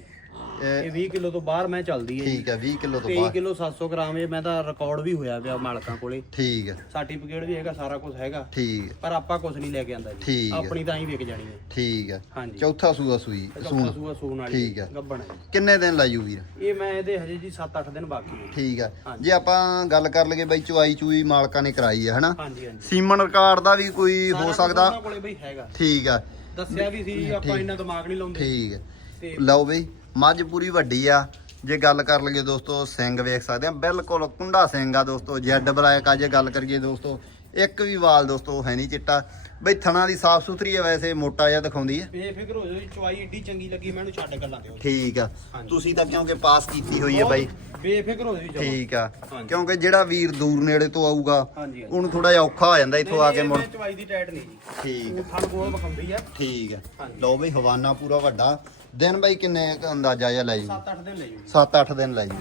ਇਹ ਇਹ 20 ਕਿਲੋ ਤੋਂ ਬਾਹਰ ਮੈਂ ਚੱਲਦੀ ਹੈ ਜੀ। ਠੀਕ ਹੈ 20 ਕਿਲੋ ਤੋਂ 23 ਬਾਅਦ ਕਿਲੋ 700 ਗ੍ਰਾਮ ਇਹ ਮੈਂ ਤਾਂ ਰਿਕਾਰਡ ਵੀ ਹੋਇਆ ਪਿਆ ਮਾਲਕਾਂ ਕੋਲੇ। ਠੀਕ ਹੈ। ਸਰਟੀਫਿਕੇਟ ਵੀ ਹੈਗਾ ਸਾਰਾ ਕੁਝ ਹੈਗਾ। ਠੀਕ ਹੈ। ਪਰ ਆਪਾਂ ਕੁਝ ਨਹੀਂ ਲੈ ਕੇ ਆਂਦਾ ਠੀਕ ਜੀ ਹੈ। ਆਪਣੀ ਤਾਂ ਹੀ ਵਿਕ ਜਾਣੀ ਹੈ। ਠੀਕ ਹੈ। ਹਾਂਜੀ। ਚੌਥਾ ਸੂਆ ਸੂਈ ਚੌਥਾ ਸੂਣ। ਸੂਆ ਸੂਣ ਵਾਲੀ ਠੀਕ ਹੈ। ਗੱਬਣ ਹੈ ਕਿੰਨੇ ਦਿਨ ਲਾਜੂ ਵੀਰ? ਇਹ ਮੈਂ ਇਹਦੇ ਹਜੇ ਜੀ 7-8 ਦਿਨ ਬਾਕੀ ਹੈ ਠੀਕ ਹੈ। ਹਾਂਜੀ। ਜੇ ਆਪਾਂ ਗੱਲ ਕਰ ਲਈਏ ਬਈ ਚੁਆਈ ਚੂਈ ਮਾਲਕਾਂ ਨੇ ਕਰਾਈ ਹੈ ਹਨਾ? ਹਾਂਜੀ ਹਾਂਜੀ। ਸੀਮਨ ਰਿਕਾਰਡ ਦਾ ਵੀ ਕੋਈ ਸਾਰਾ ਹੋ ਕੁਛ ਸਕਦਾ। ਉਹਨਾਂ ਕੋਲੇ ਬਈ ਹੈਗਾ। ਠੀਕ ਹੈ। ਦੱਸਿਆ ਵੀ ਸੀ ਆਪਾਂ। ਇੰਨਾ ਦਿਮਾਗ ਨਹੀਂ ਲਾਉਂਦੇ। ਠੀਕ ਹੈ। ਤੇ ਲਓ ਬਈ ਮੱਝ ਪੂਰੀ ਵੱਡੀ ਆ। ਜੇ ਗੱਲ ਕਰ ਲਈਏ ਦੋਸਤੋ ਸਿੰਘ ਵੇਖ ਸਕਦੇ ਆ। ਬਿਲਕੁਲ ਕੁੰਡਾ ਸਿੰਘ ਆ ਦੋਸਤੋ ਜੈਡ ਬਲੈਕ ਆ ਜੇ ਗੱਲ ਕਰੀਏ ਦੋਸਤੋ। ਇੱਕ ਵੀ ਵਾਲ ਦੋਸਤੋ ਹੈ ਨਹੀਂ ਚਿੱਟਾ। ਬਈ ਥਣਾ ਦੀ ਸਾਫ਼ ਸੁਥਰੀ ਹੈ ਵੈਸੇ ਮੋਟਾ ਜਿਹਾ ਦਿਖਾਉਂਦੀ ਹੈ ਬੇਫਿਕਰ ਹੋ ਜਾਓ ਜੀ ਚੁਆਈ ਏਡੀ ਚੰਗੀ ਲੱਗੀ ਮੈਨੂੰ ਛੱਡ ਗੱਲਾਂ ਦਿਓ ਠੀਕ ਆ। ਤੁਸੀਂ ਤਾਂ ਕਿਉਂਕਿ ਪਾਸ ਕੀਤੀ ਹੋਈ ਹੈ ਬਾਈ। ਬੇਫਿਕਰ ਹੋ ਜਾਓ ਜੀ ਜਮਾਂ। ਠੀਕ ਆ। ਹਾਂਜੀ। ਕਿਉਂਕਿ ਜਿਹੜਾ ਵੀਰ ਦੂਰ ਨੇੜੇ ਤੋਂ ਆਊਗਾ ਹਾਂਜੀ ਹਾਂਜੀ। ਉਹਨੂੰ ਥੋੜਾ ਜਿਹਾ ਔਖਾ ਹੋ ਜਾਂਦਾ ਇੱਥੋਂ ਆ ਕੇ ਨਹੀਂ, ਮੁੜ। ਮੈਂ ਚੁਆਈ ਦੀ ਟਾਈਟ ਨਹੀਂ ਜੀ। ਠੀਕ ਉਹ ਥਣ ਕੋਲ ਵਿਖਾਉਂਦੀ ਆ। ਠੀਕ ਆ। ਹਾਂਜੀ। ਲਓ ਬਈ ਹਵਾਨਾ ਪੂਰਾ ਵੱਡਾ। ਦਿਨ ਬਾਈ ਕਿੰਨੇ ਕੁ ਅੰਦਾਜ਼ਾ ਜਿਹਾ ਲੈ ਜੂ 7-8 ਦਿਨ ਲੈ ਜੂ। 7-8 ਦਿਨ ਲੈ ਜੂ।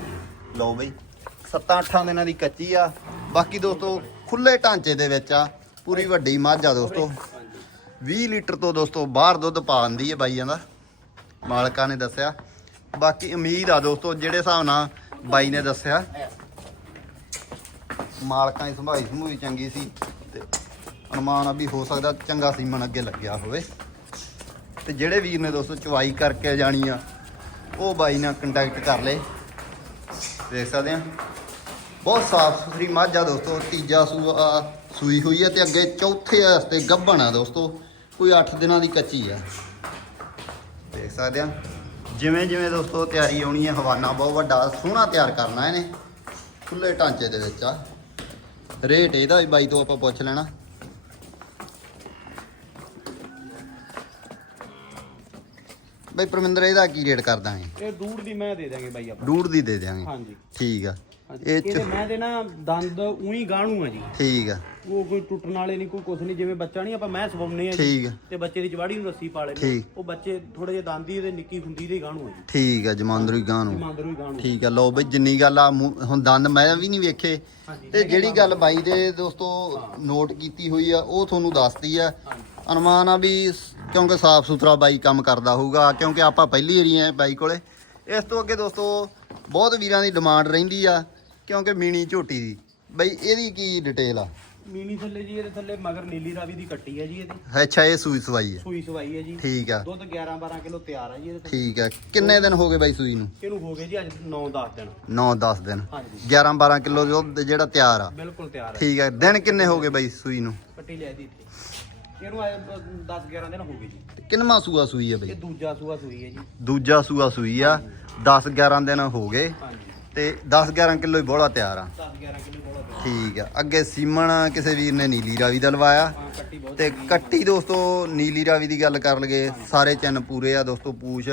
ਲਓ ਬਈ 7-8 ਦਿਨਾਂ ਦੀ ਕੱਚੀ ਆ। ਬਾਕੀ ਦੋਸਤੋ ਖੁੱਲੇ ਢਾਂਚੇ ਦੇ ਵਿੱਚ ਆ। ਪੂਰੀ ਵੱਡੀ ਮੱਝ ਆ ਦੋਸਤੋ। ਹਾਂਜੀ 20 ਲੀਟਰ ਤੋਂ ਦੋਸਤੋ ਬਾਹਰ ਦੁੱਧ ਪਾ ਦਿੰਦੀ ਹੈ ਬਾਈਆਂ ਦਾ ਮਾਲਕਾਂ ਨੇ ਦੱਸਿਆ। ਬਾਕੀ ਉਮੀਦ ਆ ਦੋਸਤੋ ਜਿਹੜੇ ਹਿਸਾਬ ਨਾਲ ਬਾਈ ਨੇ ਦੱਸਿਆ। ਮਾਲਕਾਂ ਦੀ ਸੰਭਾਈ ਸੰਭੂਈ ਚੰਗੀ ਸੀ ਤੇ ਅਨੁਮਾਨ ਆ ਵੀ ਹੋ ਸਕਦਾ ਚੰਗਾ ਸੀਮਨ ਅੱਗੇ ਲੱਗਿਆ ਹੋਵੇ। ਤੇ ਜਿਹੜੇ ਵੀਰ ਨੇ ਦੋਸਤੋ ਚਵਾਈ ਕਰਕੇ ਜਾਣੀ ਆ, ਉਹ ਬਾਈ ਨਾਲ ਕੰਟੈਕਟ ਕਰ ਲੇ ਦੇਖ ਸਕਦੇ ਆ। ਬਹੁਤ ਸਾਫ਼ ਸੁਥਰੀ ਮੱਝ ਆ ਦੋਸਤੋ, ਤੀਜਾ ਸੂਆ, ਸੂਈ ਹੋਈ ਹੈ ਤੇ ਅੱਗੇ ਚੌਥੇ ਵਾਸਤੇ ਗੱਭਣ ਆ ਦੋਸਤੋ। ਕੋਈ 8 ਦਿਨਾਂ ਦੀ ਕੱਚੀ ਆ। ਦੇਖ ਸਕਦੇ ਆ। ਜਿਵੇਂ ਜਿਵੇਂ ਦੋਸਤੋ ਤਿਆਰੀ ਆਉਣੀ ਹੈ ਹਵਾਨਾ ਬਹੁਤ ਵੱਡਾ, ਸੋਹਣਾ ਤਿਆਰ ਕਰਨਾ ਇਹਨੇ। ਖੁੱਲੇ ਢਾਂਚੇ ਦੇ ਵਿੱਚ ਆ। ਰੇਟ ਇਹਦਾ ਵੀ ਬਾਈ ਤੋਂ ਆਪਾਂ ਪੁੱਛ ਲੈਣਾ। ਬਈ ਪਰਮਿੰਦਰ ਇਹਦਾ ਕੀ ਰੇਟ ਕਰ ਦਾਂਗੇ ਇਹ ਦੂਰ ਦੀ ਮੈਂ ਦੇ ਦਾਂਗੇ ਬਾਈ ਆਪਾਂ। ਡੂੜ ਦੀ ਦੇ ਦਿਆਂਗੇ। ਹਾਂਜੀ। ਠੀਕ ਆ। ਇਹ ਚ- ਇਹਦੇ ਮੈਂ ਦੇ ਨਾ ਦੰਦ ਉਹੀ ਗਾਣੂ ਆ ਜੀ। ਠੀਕ ਆ। ਉਹ ਕੋਈ ਟੁੱਟਣ ਵਾਲੇ ਨਹੀਂ ਕੋਈ ਕੁਛ ਨਹੀਂ ਜਿਵੇਂ ਬੱਚਾ ਨਹੀਂ ਆਪਾਂ ਮੈਂ ਸਵਾਉਨੇ ਆ ਜੀ। ਠੀਕ ਆ। ਤੇ ਬੱਚੇ ਦੀ ਜਵਾੜੀ ਨੂੰ ਰੱਸੀ ਪਾ ਲੈਂਦੇ ਠੀਕ। ਉਹ ਬੱਚੇ ਥੋੜੇ ਜਿਹੇ ਦੰਦੀ ਤੇ ਨਿੱਕੀ ਹੁੰਦੀ ਦੇ ਗਾਣੂ ਆ ਜੀ। ਠੀਕ ਆ ਜਮਾਂਦਰੀ ਗਾਂ ਨੂੰ ਹੀ ਗਾਣੂ ਠੀਕ ਆ ਲਓ ਬਈ ਜਿੰਨੀ ਗੱਲ ਆ ਮੂੰਹ- ਹੁਣ ਦੰਦ ਮੈਂ ਵੀ ਨਹੀਂ ਵੇਖੇ। ਹਾਂਜੀ ਤੇ ਜਿਹੜੀ ਗੱਲ ਬਾਈ ਦੇ ਦੋਸਤੋ ਨੋਟ ਕੀਤੀ ਹੋਈ ਆ ਉਹ ਤੁਹਾਨੂੰ ਦੱਸਦੀ ਆ। ਹਾਂਜੀ। ਅਨੁਮਾਨ ਆ ਵੀ ਕਿਉਂਕਿ ਸਾਫ਼ ਸੁਥਰਾ ਬਾਈ ਕੰਮ ਕਰਦਾ ਹੋਊਗਾ ਕਿਉਂਕਿ ਆਪਾਂ ਪਹਿਲੀ ਏਰੀ ਆ ਬਾਈ ਕੋਲੇ। ਇਸ ਤੋਂ ਅੱਗੇ ਦੋਸਤੋ ਬਹੁਤ ਵੀਰਾਂ ਦੀ ਡਿਮਾਂਡ ਰਹਿੰਦੀ ਆ ਕਿਉਂਕਿ ਮੀਣੀ ਝੋਟੀ ਦੀ। ਬਈ ਇਹਦੀ ਕੀ ਡਿਟੇਲ ਆ? ਮੀਨੀ ਥੱਲੇ ਜੀ ਇਹਦੇ ਥੱਲੇ ਮਗਰ ਨੀਲੀ ਰਾਵੀ ਦੀ ਕੱਟੀ ਹੈ ਜੀ ਇਹਦੀ। ਅੱਛਾ ਇਹ ਸੂਈ ਸਵਾਈ ਆ। ਸੂਈ ਸਵਾਈ ਹੈ ਜੀ। ਠੀਕ ਆ। ਦੁੱਧ 11 12 ਕਿਲੋ ਤਿਆਰ ਹੈ ਜੀ ਇਹਦੇ ਠੀਕ ਆ। ਕਿੰਨੇ ਦਿਨ ਹੋ ਗਏ ਬਾਈ ਸੂਈ ਨੂੰ? ਇਹਨੂੰ ਹੋ ਗਏ ਜੀ ਅੱਜ 9 10 ਦਿਨ। 9-10 ਦਿਨ। ਹਾਂਜੀ। 11-12 ਕਿਲੋ ਦੁੱਧ ਜਿਹੜਾ ਤਿਆਰ ਆ। ਬਿਲਕੁਲ ਤਿਆਰ ਹੈ ਠੀਕ ਆ। ਦਿਨ ਕਿੰਨੇ ਹੋ ਗਏ ਬਾਈ ਸੂਈ ਨੂੰ? ਕੱਟੀ ਲਿਆ ਦੀ ਇਹਨੂੰ ਆਏ 10 11 ਦਿਨ ਹੋ ਗਏ ਜੀ। ਕਿੰਨਵਾਂ ਸੂਆ ਸੂਈ ਆ ਇਹ ਬਈ ਦੂਜਾ ਸੂਆ ਸੂਈ ਹੈ ਜੀ। ਦੂਜਾ ਸੂਆ ਸੂਈ ਆ 10 11 ਦਿਨ ਹੋ ਗਏ ਹਾਂਜੀ। ਤੇ 10 11 ਕਿਲੋ ਹੀ ਬੋਲਾ ਤਿਆਰ ਆ। 10 11 ਕਿਲੋ ਬੋਲਾ ਪਿਆ। ਠੀਕ ਆ। ਅੱਗੇ ਸੀਮਣ ਕਿਸੇ ਵੀਰ ਨੇ ਨੀਲੀ ਰਾਵੀ ਦਾ ਲਵਾਇਆ। ਹਾਂ ਕੱਟੀ ਬਹੁਤ ਤੇ ਕੱਟੀ ਦੋਸਤੋ ਨੀਲੀ ਰਾਵੀ ਦੀ ਗੱਲ ਕਰ ਲਈਏ ਸਾਰੇ ਚੰਨ ਪੂਰੇ ਆ ਦੋਸਤੋ ਪੂਛ।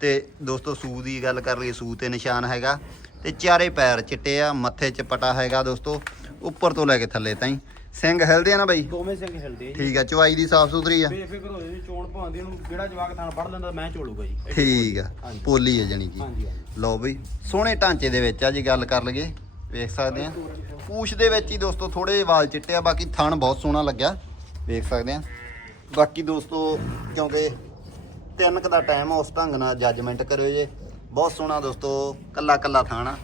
ਤੇ ਦੋਸਤੋ ਸੂ ਦੀ ਗੱਲ ਕਰ ਲਈਏ ਸੂ ਤੇ ਨਿਸ਼ਾਨ ਹੈਗਾ। ਤੇ ਚਾਰੇ ਪੈਰ ਚਿੱਟੇ ਆ ਮੱਥੇ 'ਚ ਪਟਾ ਹੈਗਾ ਦੋਸਤੋ ਉੱਪਰ ਤੋਂ ਲੈ ਕੇ ਥੱਲੇ ਤਾਈਂ। ਸਿੰਘ ਹਿਲਦੇ ਆ ਨਾ ਬਾਈ? ਦੋਵੇਂ ਸਿੰਘ ਹਿਲਦੇ ਆ ਜੀ। ਠੀਕ ਆ ਚਵਾਈ ਦੀ ਸਾਫ਼ ਸੁਥਰੀ ਆ। ਬੇਫਿਕਰ ਹੋ ਜੀ ਚੋਣ ਭਾਂਦੀ ਇਹਨੂੰ ਜਿਹੜਾ ਜਵਾਕ ਥਾਣ ਫੜ ਲੈਂਦਾ ਮੈਂ ਚੋਲੂਗਾ ਜੀ ਠੀਕ ਆ ਹਾਂਜੀ। ਪੋਲੀ ਹੈ ਜਾਨੀ ਕਿ। ਹਾਂਜੀ ਹਾਂਜੀ। ਲਓ ਬਈ ਸੋਹਣੇ ਢਾਂਚੇ ਦੇ ਵਿੱਚ ਆ ਜੀ ਗੱਲ ਕਰ ਲਈਏ ਵੇਖ ਸਕਦੇ ਆ। ਪੂਛ ਦੇ ਵਿੱਚ ਹੀ ਦੋਸਤੋ ਥੋੜੇ ਜਿਹੇ ਵਾਲ ਚਿੱਟੇ ਆ ਬਾਕੀ ਥਣ ਬਹੁਤ ਸੋਹਣਾ ਲੱਗਿਆ ਵੇਖ ਸਕਦੇ ਆ। ਬਾਕੀ ਦੋਸਤੋ ਕਿਉਂਕਿ ਤਿੰਨ ਕੁ ਦਾ ਟਾਈਮ ਆ ਉਸ ਢੰਗ ਨਾਲ ਜੱਜਮੈਂਟ ਕਰਿਓ ਜੇ। ਬਹੁਤ ਸੋਹਣਾ ਦੋਸਤੋ ਕੱਲਾ ਕੱਲਾ ਥਾਣਾ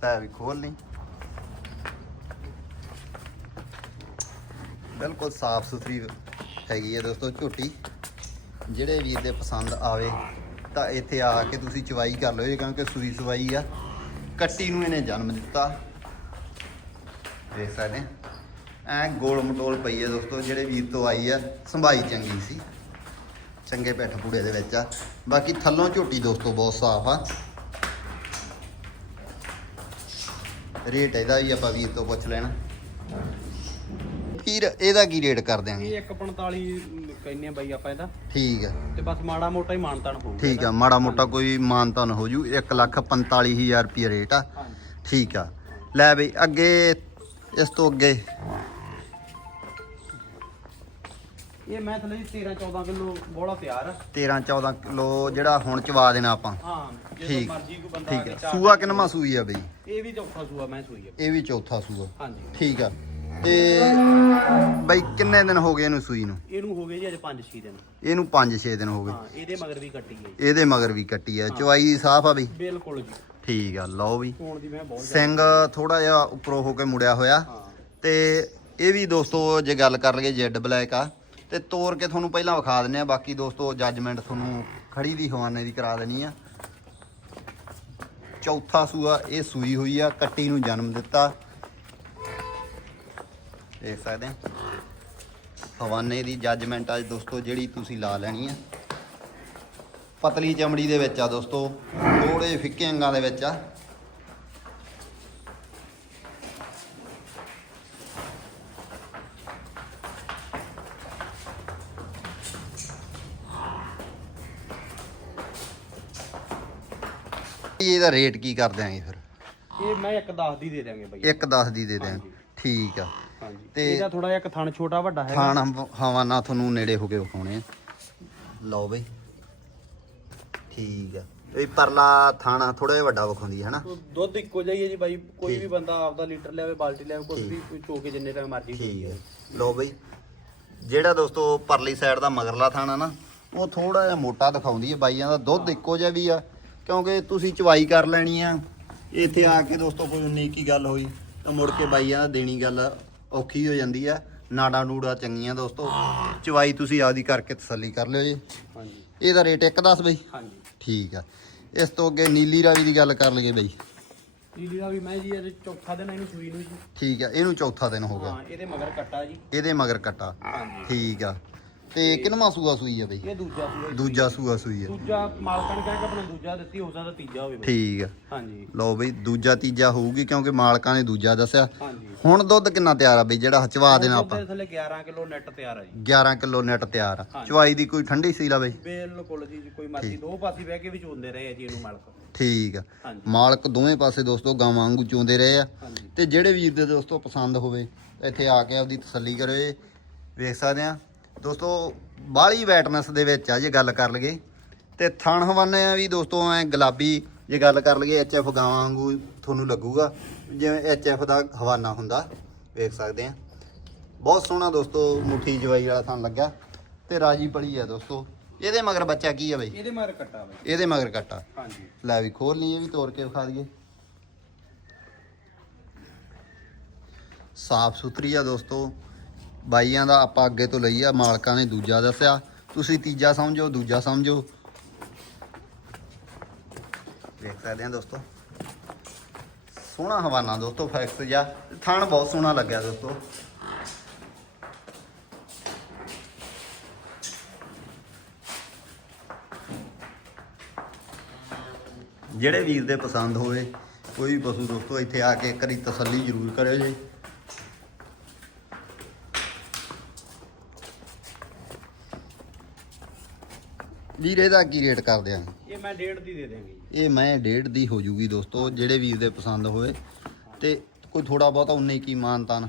ਪੈਰ ਵੀ ਖੋਲ ਲਈ। ਬਿਲਕੁਲ ਸਾਫ਼ ਸੁਥਰੀ ਹੈਗੀ ਹੈ ਦੋਸਤੋ ਝੋਟੀ। ਜਿਹੜੇ ਵੀਰ ਦੇ ਪਸੰਦ ਆਵੇ ਤਾਂ ਇੱਥੇ ਆ ਕੇ ਤੁਸੀਂ ਚਵਾਈ ਕਰ ਲਓ ਜੀ ਕਿਉਂਕਿ ਸੂਈ ਸਵਾਈ ਆ। ਕੱਟੀ ਨੂੰ ਇਹਨੇ ਜਨਮ ਦਿੱਤਾ। ਦੇਖ ਸਕਦੇ ਆ ਐ ਗੋਲ ਮਟੋਲ ਪਈ ਹੈ ਦੋਸਤੋ, ਜਿਹੜੇ ਵੀਰ ਤੋਂ ਆਈ ਆ, ਸੰਭਾਈ ਚੰਗੀ ਸੀ। ਚੰਗੇ ਪੈਠ ਪੂੜੇ ਦੇ ਵਿੱਚ ਆ। ਬਾਕੀ ਥੱਲੋਂ ਝੋਟੀ ਦੋਸਤੋ ਬਹੁਤ ਸਾਫ਼ ਆ। ਰੇਟ ਇਹਦਾ ਵੀ ਆਪਾਂ ਵੀਰ ਤੋਂ ਪੁੱਛ ਲੈਣਾ। ਵੀਰ ਇਹਦਾ ਕੀ ਰੇਟ ਕਰ ਦਿਆਂਗੇ ਇਹ 145 ਕਹਿੰਨੇ ਆ ਬਾਈ ਆਪਾਂ ਇਹਦਾ। ਠੀਕ ਹੈ ਤੇ ਬਸ ਮਾੜਾ ਮੋਟਾ ਹੀ ਮਾਨਤਾਨ ਹੋਊਗਾ ਠੀਕ ਆ ਮਾੜਾ ਮੋਟਾ ਕੋਈ ਮਾਨਤਾਨ ਹੋ ਜੂ। 145000 ਰੁਪਏ ਰੇਟ ਆ। ਹਾਂਜੀ। ਠੀਕ ਆ। ਲੈ ਬਈ ਅੱਗੇ ਇਸ ਤੋਂ ਅੱਗੇ। ਇਹ ਮੈਂ ਥੱਲੇ ਜੀ 13 14 ਕਿਲੋ ਬੋਲਾ ਤਿਆਰ ਆ। 13 14 ਕਿਲੋ ਜਿਹੜਾ ਹੁਣ ਚਵਾ ਦੇਣਾ ਆਪਾਂ। ਹਾਂ ਜਦੋਂ ਠੀਕ। ਮਰਜ਼ੀ ਕੋਈ ਬੰਦਾ ਠੀਕ ਆ। ਕੇ ਸੂਆ ਕਿੰਨਵਾਂ ਸੂਈ ਆ ਬਈ? ਇਹ ਵੀ ਚੌਥਾ ਸੂਆ ਮੈਂ ਸੂਈ ਆ। ਇਹ ਵੀ ਚੌਥਾ ਸੂਆ। ਹਾਂਜੀ। ਠੀਕ ਆ। ਤੇ ਬਈ ਕਿੰਨੇ ਦਿਨ ਹੋ ਗਏ ਇਹਨੂੰ ਸੂਈ ਨੂੰ? ਇਹਨੂੰ ਹੋ ਗਏ ਜੀ ਅੱਜ 5-6 ਦਿਨ। ਇਹਨੂੰ 5-6 ਦਿਨ ਹੋ ਗਏ। ਹਾਂ ਇਹਦੇ ਮਗਰ ਵੀ ਕੱਟੀ ਹੈ। ਇਹਦੇ ਮਗਰ ਵੀ ਕੱਟੀ ਆ ਚਵਾਈ ਸਾਫ਼ ਆ ਬਈ? ਬਿਲਕੁਲ ਜੀ। ਠੀਕ ਆ ਲਓ ਵੀ ਕੋਣ ਦੀ ਮੈਂ ਬਹੁਤ ਸਿੰਘ ਥੋੜਾ ਜਿਹਾ ਉੱਪਰੋਂ ਹੋ ਕੇ ਮੁੜਿਆ ਹੋਇਆ। ਹਾਂ। ਤੇ ਇਹ ਵੀ ਦੋਸਤੋ ਜੇ ਗੱਲ ਕਰ ਲਈਏ ਜੈਡ ਬਲੈਕ ਆ ਤੇ ਤੋੜ ਕੇ ਤੁਹਾਨੂੰ ਪਹਿਲਾਂ ਵਿਖਾ ਦਿੰਨੇ ਆ। ਬਾਕੀ ਦੋਸਤੋ ਜੱਜਮੈਂਟ ਤੁਹਾਨੂੰ ਖੜੀ ਦੀ ਹਵਾਨੇ ਦੀ ਕਰਾ ਦੇਣੀ ਆ। ਚੌਥਾ ਸੂਆ ਇਹ ਸੂਈ ਹੋਈ ਆ ਕੱਟੀ ਨੂੰ ਜਨਮ ਦਿੱਤਾ। ਦੇਖ ਸਕਦੇ ਆ। ਹਵਾਨੇ ਦੀ ਜੱਜਮੈਂਟ ਅੱਜ ਦੋਸਤੋ ਜਿਹੜੀ ਤੁਸੀਂ ਲਾ ਲੈਣੀ ਆ। ਪਤਲੀ ਚਮੜੀ ਦੇ ਵਿੱਚ ਆ ਦੋਸਤੋ ਥੋੜੇ ਫਿੱਕੇ ਅੰਗਾਂ ਦੇ ਵਿੱਚ ਆ। ਇਹਦਾ ਰੇਟ ਕੀ ਕਰ ਦਿਆਂਗੇ ਫਿਰ? ਇਹ ਮੈਂ ਇੱਕ 10 ਦੀ ਦੇ ਦਿਆਂਗੇ ਬਾਈ। ਇੱਕ 10 ਦੀ ਦੇ ਦਿਆਂ। ਠੀਕ ਆ। ਤੇ- ਇਹਦਾ ਥੋੜਾ ਜਿਹਾ ਇੱਕ ਥਣ ਛੋਟਾ ਵੱਡਾ ਹੈਗਾ। ਥਾਣ ਹਵਾਨਾ ਤੁਹਾਨੂੰ ਨੇੜੇ ਹੋ ਕੇ ਵਿਖਾਉਣੇ ਆ। ਲਓ ਬਈ। ਠੀਕ ਆ। ਇਹ ਪਰਲਾ ਥਾਣਾ ਥੋੜਾ ਜਿਹਾ ਵੱਡਾ ਵਿਖਾਉਂਦੀ ਹੈ ਨਾ ਦੁੱਧ ਇੱਕੋ ਜਿਹਾ ਹੀ ਹੈ ਜੀ ਬਾਈ। ਕੋਈ। ਵੀ ਬੰਦਾ ਆਪਦਾ ਲੀਟਰ ਲਿਆਵੇ ਬਾਲਟੀ ਲਿਆਵੇ ਕੁਝ। ਵੀ ਕੋਈ ਚੋ ਕੇ ਜਿੰਨੇ ਟਾਈਮ ਮਰਜ਼ੀ ਠੀਕ ਹੈ ਲਓ ਬਈ। ਜਿਹੜਾ ਦੋਸਤੋ ਪਰਲੀ ਸਾਈਡ ਦਾ ਮਗਰਲਾ ਥਾਣਾ ਨਾ ਉਹ ਥੋੜਾ ਜਿਹਾ ਮੋਟਾ ਦਿਖਾਉਂਦੀ ਹੈ ਬਾਈਆਂ ਦਾ। ਦੁੱਧ ਇੱਕੋ ਜਿਹਾ ਵੀ ਆ ਕਿਉਂਕਿ ਤੁਸੀਂ ਚਵਾਈ ਕਰ ਲੈਣੀ ਆ। ਇੱਥੇ ਆ ਕੇ ਦੋਸਤੋ ਕੋਈ ਉਨੀ ਕੀ ਗੱਲ ਹੋਈ ਤਾਂ ਮੁੜ ਕੇ ਬਾਈਆਂ ਦਾ ਦੇਣੀ ਗੱਲ ਔਖੀ ਹੋ ਜਾਂਦੀ ਆ। ਨਾੜਾ ਨੂੜਾ ਚੰਗੀਆਂ ਦੋਸਤੋ। ਚਵਾਈ ਤੁਸੀਂ ਆਪਦੀ ਕਰਕੇ ਤਸੱਲੀ ਕਰ ਲਿਓ ਜੀ। ਹਾਂਜੀ। ਇਹਦਾ ਰੇਟ 1.10 ਬਈ। ਹਾਂਜੀ। ਠੀਕ ਆ। ਇਸ ਤੋਂ ਅੱਗੇ ਨੀਲੀ ਰਾਵੀ ਦੀ ਗੱਲ ਕਰ ਲਈਏ ਬਈ। ਨੀਲੀ ਦਾ ਵੀ ਮੈਂ ਜੀ ਇਹ ਚੌਥਾ ਦਿਨ ਇਹਨੂੰ ਸੂਈ ਨੂੰ ਜੀ। ਠੀਕ ਆ ਇਹਨੂੰ ਚੌਥਾ ਦਿਨ ਹੋ ਗਿਆ। ਹਾਂ ਇਹਦੇ ਮਗਰ ਕੱਟਾ ਜੀ। ਇਹਦੇ ਮਗਰ ਕੱਟਾ। ਹਾਂਜੀ। ਠੀਕ ਆ। ਤੇ ਕਿੰਨਵਾਂ ਸੂਆ ਸੂਈ ਆ ਬਈ? ਇਹ ਦੂਜਾ ਸੂਆ। ਦੂਜਾ ਸੂਆ ਸੂਈ ਆ। ਦੂਜਾ ਮਾਲਕਾਂ ਨੇ ਕਹਿ ਕੇ ਆਪਣਾ ਦੂਜਾ ਦਿੱਤੀ ਹੋ ਸਕਦਾ ਤੀਜਾ ਹੋਵੇ ਬਾਈ। ਠੀਕ ਆ। ਹਾਂਜੀ। ਲਓ ਬਈ ਦੂਜਾ ਤੀਜਾ ਹੋਊਗੀ ਕਿਉਂਕਿ ਮਾਲਕਾਂ ਨੇ ਦੂਜਾ ਦੱਸਿਆ। ਹਾਂਜੀ। ਹੁਣ ਦੁੱਧ ਕਿੰਨਾ ਤਿਆਰ ਆ ਬਈ ਜਿਹੜਾ ਹਚਵਾ ਦੇਣਾ ਆਪਾਂ? ਦੇ ਥੱਲੇ 11 ਕਿਲੋ ਨੈਟ ਤਿਆਰ ਆ ਜੀ। 11 ਕਿਲੋ ਨੈਟ ਤਿਆਰ ਆ। ਚਵਾਈ ਦੀ ਕੋਈ ਠੰਡੀ ਸੀ ਲਾ ਬਈ? ਬਿਲਕੁਲ ਜੀ ਕੋਈ ਮਰਜ਼ੀ ਦੋ ਪਾਸੇ ਬਹਿ ਕੇ ਵੀ ਚੋਂਦੇ ਰਹੇ ਆ ਜੀ ਇਹਨੂੰ ਮਾਲਕ। ਠੀਕ ਆ। ਹਾਂਜੀ। ਮਾਲਕ ਦੋਵੇਂ ਪਾਸੇ ਦੋਸਤੋ ਗਾਵਾਂ ਵਾਂਗੂ ਚੋਂਦੇ ਰਹੇ ਆ। ਹਾਂਜੀ। ਤੇ ਜਿਹੜੇ ਵੀਰ ਦੇ ਦੋਸਤੋ ਪਸੰਦ ਹੋਵੇ ਇੱਥੇ ਆ ਕੇ ਆਪਦੀ ਤਸੱਲੀ ਕਰਿਓ ਵੇਖ ਸਕਦੇ ਆ। ਦੋਸਤੋ ਬਾਹਲੀ ਵੈਟਨੈਸ ਦੇ ਵਿੱਚ ਆ ਜੇ ਗੱਲ ਕਰ ਲਈਏ ਤੇ ਥਣ ਹਵਾਨੇ ਆ ਵੀ ਦੋਸਤੋ ਐ ਗੁਲਾਬੀ ਜੇ ਗੱਲ ਕਰ ਲਈਏ ਐਚਐਫ ਗਾਵਾਂ ਵਾਂਗੂ ਤੁਹਾਨੂੰ ਲੱਗੂਗਾ ਜਿਵੇਂ ਐਚਐਫ ਦਾ ਹਵਾਨਾ ਹੁੰਦਾ ਵੇਖ ਸਕਦੇ ਆ। ਬਹੁਤ ਸੋਹਣਾ ਦੋਸਤੋ ਮੁੱਠੀ ਜਵਾਈ ਵਾਲਾ ਥਣ ਲੱਗਾ ਤੇ ਰਾਜੀ ਪੜੀ ਆ ਦੋਸਤੋ। ਇਹਦੇ ਮਗਰ ਬੱਚਾ ਕੀ ਆ ਬਈ? ਇਹਦੇ ਮਗਰ ਕੱਟਾ ਬਾਈ। ਇਹਦੇ ਮਗਰ ਕੱਟਾ। ਹਾਂਜੀ। ਲੈ ਵੀ ਖੋਲ ਲਈ ਇਹ ਵੀ ਤੋੜ ਕੇ ਵਿਖਾ ਦਈਏ। ਸਾਫ਼ ਸੁਥਰੀ ਆ ਦੋਸਤੋ। ਬਾਈਆਂ ਦਾ ਆਪਾਂ ਅੱਗੇ ਤੋਂ ਲਈ ਆ, ਮਾਲਕਾਂ ਨੇ ਦੂਜਾ ਦੱਸਿਆ। ਤੁਸੀਂ ਤੀਜਾ ਸਮਝੋ, ਦੂਜਾ ਸਮਝੋ। ਦੇਖ ਸਕਦੇ ਆ ਦੋਸਤੋ। ਸੋਹਣਾ ਹਵਾਨਾ ਦੋਸਤੋ ਫੈਕਸ ਜਾ ਥਣ ਬਹੁਤ ਸੋਹਣਾ ਲੱਗਿਆ ਦੋਸਤੋ। ਜਿਹੜੇ ਵੀਰ ਦੇ ਪਸੰਦ ਹੋਵੇ ਕੋਈ ਵੀ ਪਸ਼ੂ ਦੋਸਤੋ, ਇੱਥੇ ਆ ਕੇ ਇੱਕ ਵਾਰੀ ਤਸੱਲੀ ਜ਼ਰੂਰ ਕਰਿਓ ਜੀ। ਵੀਰੇ ਦਾ ਕੀ ਰੇਟ ਕਰਦੇ ਆ ਇਹ ਮੈਂ ਡੇਢ ਦੀ ਦੇ ਦੇਵਾਂਗੀ ਇਹ ਮੈਂ ਡੇਢ ਦੀ ਹੋ ਜੂਗੀ ਦੋਸਤੋ ਜਿਹੜੇ ਵੀਰ ਦੇ ਪਸੰਦ ਹੋਵੇ ਤੇ ਕੋਈ ਥੋੜਾ ਬਹੁਤਾ ਉਨੇ ਕੀ ਮਾਨਤਾਨ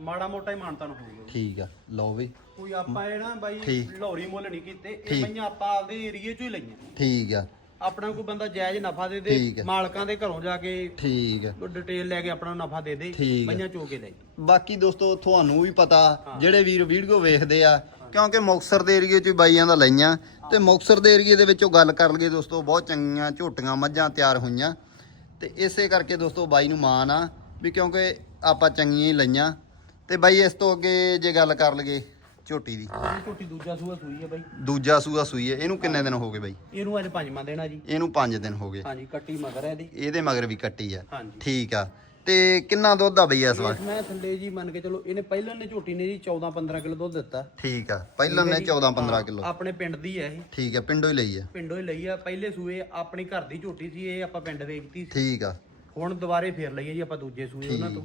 ਮਾੜਾ ਮੋਟਾ ਹੀ ਮਾਨਤਾ ਨੂੰ ਹੋਊਗਾ ਠੀਕ ਆ ਲਓ ਵੀ ਕੋਈ ਆਪਾਂ ਇਹ ਨਾ ਬਾਈ ਠੀਕ। ਮੁੱਲ ਨਹੀਂ ਕੀਤੇ ਇਹ ਠੀਕ। ਪਈਆਂ ਆਪਾਂ ਆਪਦੇ ਏਰੀਏ ਚੋਂ ਹੀ ਲਈਆਂ ਠੀਕ ਆ ਆਪਣਾ ਕੋਈ ਬੰਦਾ ਜਾਇਜ਼ ਨਫਾ ਦੇ ਠੀਕ ਦੇ ਹੈ। ਮਾਲਕਾਂ ਦੇ ਘਰੋਂ ਜਾ ਕੇ ਠੀਕ ਆ ਡਿਟੇਲ ਲੈ ਕੇ ਆਪਣਾ ਨਫਾ ਦੇ ਦੇ ਠੀਕ ਹੈ। ਪਈਆਂ ਚੋ ਕੇ ਲੈ। ਬਾਕੀ ਦੋਸਤੋ ਤੁਹਾਨੂੰ ਵੀ ਪਤਾ। ਜਿਹੜੇ ਵੀਰ ਵੀਡੀਓ ਵੇਖਦੇ ਆ ਕਿਉਂਕਿ ਮੁਕਸਰ ਦੇ ਏਰੀਏ 'ਚ ਬਾਈਆਂ ਦਾ ਲਈਆਂ ਤੇ ਮੁਕਸਰ ਦੇ ਏਰੀਏ ਦੇ ਵਿੱਚੋਂ ਗੱਲ ਕਰ ਲਈਏ ਦੋਸਤੋ ਬਹੁਤ ਚੰਗੀਆਂ ਝੋਟੀਆਂ ਮੱਝਾਂ ਤਿਆਰ ਹੋਈਆਂ ਤੇ ਇਸੇ ਕਰਕੇ ਦੋਸਤੋ ਬਾਈ ਨੂੰ ਮਾਣ ਆ ਵੀ ਕਿਉਂਕਿ ਆਪਾਂ ਚੰਗੀਆਂ ਹੀ ਲਈਆਂ ਤੇ ਬਾਈ ਇਸ ਤੋਂ ਅੱਗੇ ਜੇ ਗੱਲ ਕਰ ਲਈਏ ਝੋਟੀ ਦੀ। ਝੋਟੀ ਦੂਜਾ ਸੂਆ ਸੂਈ ਹੈ ਬਾਈ। ਦੂਜਾ ਸੂਆ ਸੂਈ ਹੈ ਇਹਨੂੰ ਕਿੰਨੇ ਦਿਨ ਹੋ ਗਏ ਬਾਈ? ਇਹਨੂੰ ਅੱਜ ਪੰਜਵਾਂ ਦੇਣਾ ਜੀ। ਇਹਨੂੰ 5 ਦਿਨ ਹੋ ਗਏ। ਹਾਂਜੀ ਕੱਟੀ ਮਗਰ ਹੈ ਇਹਦੀ। ਇਹਦੇ ਮਗਰ ਵੀ ਕੱਟੀ ਆ। ਹਾਂਜੀ। ਠੀਕ ਆ। ਤੇ ਕਿੰਨਾ ਦੁੱਧ ਆ ਬਈ ਇਸ ਵਾਰ? ਮੈਂ ਥੱਲੇ ਜੀ ਮੰਨ ਕੇ ਚਲੋ ਇਹਨੇ ਪਹਿਲਾਂ ਨੇ ਝੋਟੀ ਨੇ ਜੀ 14 15 ਕਿਲੋ ਦੁੱਧ ਦਿੱਤਾ। ਠੀਕ ਆ ਪਹਿਲਾਂ ਨੇ 14 15 ਕਿਲੋ। ਆਪਣੇ ਪਿੰਡ ਦੀ ਹੈ ਇਹ। ਠੀਕ ਆ ਪਿੰਡੋਂ ਹੀ ਲਈ ਆ। ਪਿੰਡੋਂ ਹੀ ਲਈ ਆ। ਪਹਿਲੇ ਸੂਏ ਆਪਣੀ ਘਰ ਦੀ ਝੋਟੀ ਸੀ ਇਹ ਆਪਾਂ ਪਿੰਡ ਵੇਚਤੀ ਸੀ। ਠੀਕ ਆ। ਹੁਣ ਦੁਬਾਰੇ ਫੇਰ ਲਈਏ ਜੀ ਆਪਾਂ ਦੂਜੇ ਸੂਏ ਉਹਨਾਂ ਤੋਂ।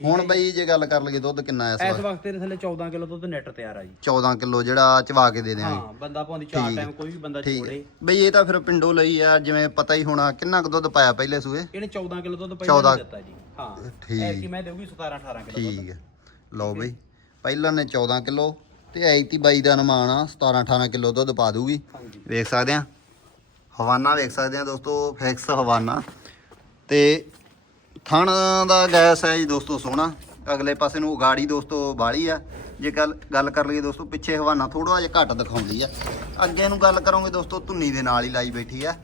ਹੁਣ ਬਈ ਜੇ ਗੱਲ ਕਰ ਲਈਏ ਦੁੱਧ ਕਿੰਨਾ ਇਸ ਇਸ ਵਾਰ ਵਕਤ ਇਹਦੇ ਥੱਲੇ 14 ਕਿਲੋ ਦੁੱਧ ਨੈਟ ਤਿਆਰ ਆ ਜੀ। 14 ਕਿਲੋ ਜਿਹੜਾ ਚਵਾ ਕੇ ਦੇ ਦਿਆਂਗੇ। ਹਾਂ ਬੰਦਾ ਪਾਉਂਦੀ ਚਾਰ। ਟਾਈਮ ਕੋਈ ਵੀ ਬੰਦਾ ਠੀਕ। ਛੋੜੇ। ਬਈ ਇਹ ਤਾਂ ਫਿਰ ਪਿੰਡੋਂ ਲਈ ਆ ਜਿਵੇਂ ਪਤਾ ਹੀ ਹੋਣਾ ਕਿੰਨਾ ਕੁ ਦੁੱਧ ਪਾਇਆ ਪਹਿਲੇ ਸੂਏ? ਇਹਨੇ 14 ਕਿਲੋ ਦੁੱਧ ਪਹਿਲਾਂ 14 ਹੀ ਦਿੱਤਾ ਜੀ। ਹਾਂ ਠੀਕ। ਐਤਕੀ ਮੈਂ ਦੇਊਗੀ 17 18 ਕਿਲੋ ਦੁੱਧ। ਠੀਕ ਹੈ। ਲਓ ਬਈ ਪਹਿਲਾਂ ਨੇ 14 ਕਿਲੋ ਤੇ ਐਤੀ ਬਾਈ ਦਾ ਅਨੁਮਾਨ ਆ 17 18 ਕਿਲੋ ਦੁੱਧ ਪਾ ਦੂਗੀ ਹਾਂਜੀ। ਵੇਖ ਸਕਦੇ ਆ? ਹਵਾਨਾ ਵੇਖ ਸਕਦੇ ਆ ਦੋਸਤੋ ਫਿਕਸ ਹਵਾਨਾ। ਤੇ ਥਣ ਦਾ ਗੈਸ ਹੈ ਜੀ ਦੋਸਤੋ ਸੋਹਣਾ। ਅਗਲੇ ਪਾਸੇ ਨੂੰ ਉਗਾੜੀ ਦੋਸਤੋ ਬਾਲੀ ਆ। ਜੇ ਗੱਲ ਗੱਲ ਕਰ ਲਈਏ ਦੋਸਤੋ ਪਿੱਛੇ ਹਵਾਨਾ ਥੋੜਾ ਜਿਹਾ ਘੱਟ ਦਿਖਾਉਂਦੀ ਆ। ਅੱਗੇ ਨੂੰ ਗੱਲ ਕਰੋਗੇ ਦੋਸਤੋ ਧੁੰਨੀ ਦੇ ਨਾਲ ਹੀ ਲਾਈ ਬੈਠੀ ਆ।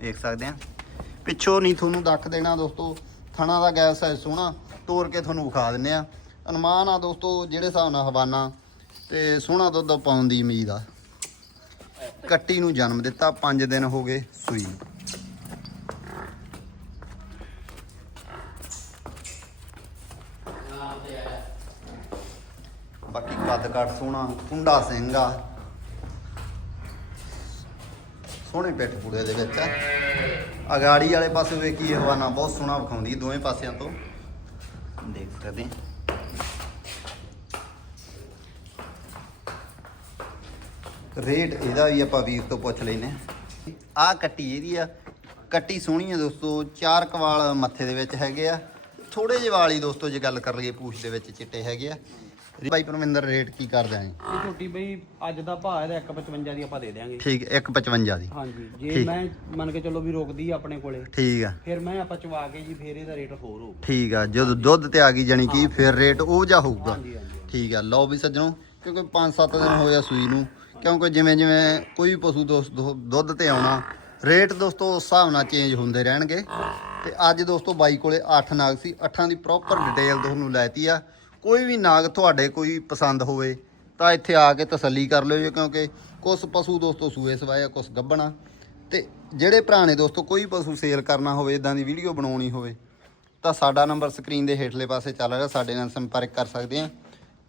ਦੇਖ ਸਕਦੇ ਆ। ਪਿੱਛੋਂ ਨਹੀਂ ਤੁਹਾਨੂੰ ਦੱਖ ਦੇਣਾ ਦੋਸਤੋ। ਥਣਾ ਦਾ ਗੈਸ ਹੈ ਸੋਹਣਾ। ਤੋੜ ਕੇ ਤੁਹਾਨੂੰ ਵਿਖਾ ਦਿੰਨੇ ਆ। ਅਨੁਮਾਨ ਆ ਦੋਸਤੋ ਜਿਹੜੇ ਹਿਸਾਬ ਨਾਲ ਹਵਾਨਾ ਤੇ ਸੋਹਣਾ ਦੁੱਧ ਪਾਉਣ ਦੀ ਉਮੀਦ ਆ। ਕੱਟੀ ਨੂੰ ਜਨਮ ਦਿੱਤਾ 5 ਦਿਨ ਹੋ ਗਏ ਸੂਈ ਬਾਕੀ ਕੱਦ ਕੱਟ ਸੋਹਣਾ ਕੁੰਡਾ ਸਿੰਘ ਆ। ਸੋਹਣੇ ਪਿੱਠ ਪੂੜੇ ਦੇ ਵਿੱਚ ਆ। ਅਗਾੜੀ ਵਾਲੇ ਪਾਸੇ ਵੇਖੀ ਹਵਾਨਾ ਬਹੁਤ ਸੋਹਣਾ ਵਿਖਾਉਂਦੀ ਦੋਵੇਂ ਪਾਸਿਆਂ ਤੋਂ। ਦੇਖ ਸਕਦੇ ਰੇਟ ਇਹਦਾ ਵੀ ਆਪਾਂ ਵੀਰ ਤੋਂ ਪੁੱਛ ਲੈਨੇ ਆ। ਕੱਟੀ ਇਹਦੀ ਆ। ਕੱਟੀ ਸੋਹਣੀ ਆ ਦੋਸਤੋ, ਚਾਰ ਕਵਾਲ ਮੱਥੇ ਦੇ ਵਿੱਚ ਹੈਗੇ ਆ। ਥੋੜੇ ਜਿਹੇ ਵਾਲੀ ਦੋਸਤੋ, ਜੇ ਗੱਲ ਕਰ ਲਈਏ ਪੂਛ ਦੇ ਵਿੱਚ ਚਿੱਟੇ ਹੈਗੇ ਆ। ਬਾਈ ਪਰਮਿੰਦਰ ਰੇਟ ਕੀ ਕਰਦੇ ਆਂ ਜੀ? ਇਹ ਝੋਟੀ ਬਈ ਅੱਜ ਦਾ ਭਾਅ ਇਹਦਾ 155 ਦੀ ਆਪਾਂ ਦੇ ਦਿਆਂਗੇ। ਠੀਕ 155 ਦੀ। ਹਾਂਜੀ ਜੇ ਠੀਕ। ਮੈਂ ਮੰਨ ਕੇ ਚੱਲੋ ਵੀ ਰੋਕਦੀ ਆ ਆਪਣੇ ਕੋਲੇ ਠੀਕ ਆ। ਫਿਰ ਮੈਂ ਆਪਾਂ ਚਵਾ ਕੇ ਜੀ ਫਿਰ ਇਹਦਾ ਰੇਟ ਹੋਰ ਹੋਊ ਠੀਕ ਆ ਜਦੋਂ ਦੁੱਧ ਤੇ ਆ ਗਈ ਜਾਨੀ ਕਿ ਫਿਰ ਰੇਟ ਉਹ ਜਾ ਹੋਊਗਾ। ਹਾਂਜੀ ਹਾਂਜੀ। ਠੀਕ ਆ ਲਓ ਵੀ ਸੱਜਣੋ ਕਿਉਂਕਿ 5-7 ਦਿਨ ਹੋਇਆ ਸੂਈ ਨੂੰ ਕਿਉਂਕਿ ਜਿਵੇਂ ਜਿਵੇਂ ਕੋਈ ਵੀ ਪਸ਼ੂ ਦੋਸਤ ਦੁ- ਦੁੱਧ ਤੇ ਆਉਣਾ ਰੇਟ ਦੋਸਤੋ ਉਸ ਹਿਸਾਬ ਨਾਲ ਚੇਂਜ ਹੁੰਦੇ ਰਹਿਣਗੇ। ਤੇ ਅੱਜ ਦੋਸਤੋ ਬਾਈ ਕੋਲੇ 8 ਨਾਗ ਸੀ 8 ਦੀ ਪ੍ਰੋਪਰ ਡਿਟੇਲ ਤੁਹਾਨੂੰ ਲੈਤੀ ਆ। ਕੋਈ ਵੀ ਨਾਗ ਤੁਹਾਡੇ ਕੋਈ ਪਸੰਦ ਹੋਵੇ, ਤਾਂ ਇੱਥੇ ਆ ਕੇ ਤਸੱਲੀ ਕਰ ਲਿਓ ਜੀ, ਕਿਉਂਕਿ ਕੁਝ ਪਸ਼ੂ ਦੋਸਤੋ ਸੂਏ ਸਵਾਇਆ ਕੁਝ ਗੱਭਣਾ ਤੇ ਜਿਹੜੇ ਭਰਾ ਨੇ ਦੋਸਤੋ ਕੋਈ ਪਸ਼ੂ ਸੇਲ ਕਰਨਾ ਹੋਵੇ ਇਦਾਂ ਦੀ ਵੀਡੀਓ ਬਣਾਉਣੀ ਹੋਵੇ, ਤਾਂ ਸਾਡਾ ਨੰਬਰ ਸਕਰੀਨ ਦੇ ਹੇਠਲੇ ਪਾਸੇ ਚੱਲ ਰਿਹਾ, ਸਾਡੇ ਨਾਲ ਸੰਪਰਕ ਕਰ ਸਕਦੇ ਆ।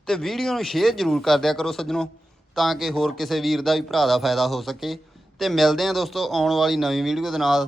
ਤੇ ਵੀਡੀਓ ਨੂੰ ਸ਼ੇਅਰ ਜ਼ਰੂਰ ਕਰ ਦਿਆ ਕਰੋ ਸੱਜਣੋ, ਤਾਂ ਕਿ ਹੋਰ ਕਿਸੇ ਵੀਰ ਦਾ ਵੀ ਭਰਾ ਦਾ ਫਾਇਦਾ ਹੋ ਸਕੇ। ਤੇ ਮਿਲਦੇ ਆ ਦੋਸਤੋ ਆਉਣ ਵਾਲੀ ਨਵੀਂ ਵੀਡੀਓ ਦੇ ਨਾਲ।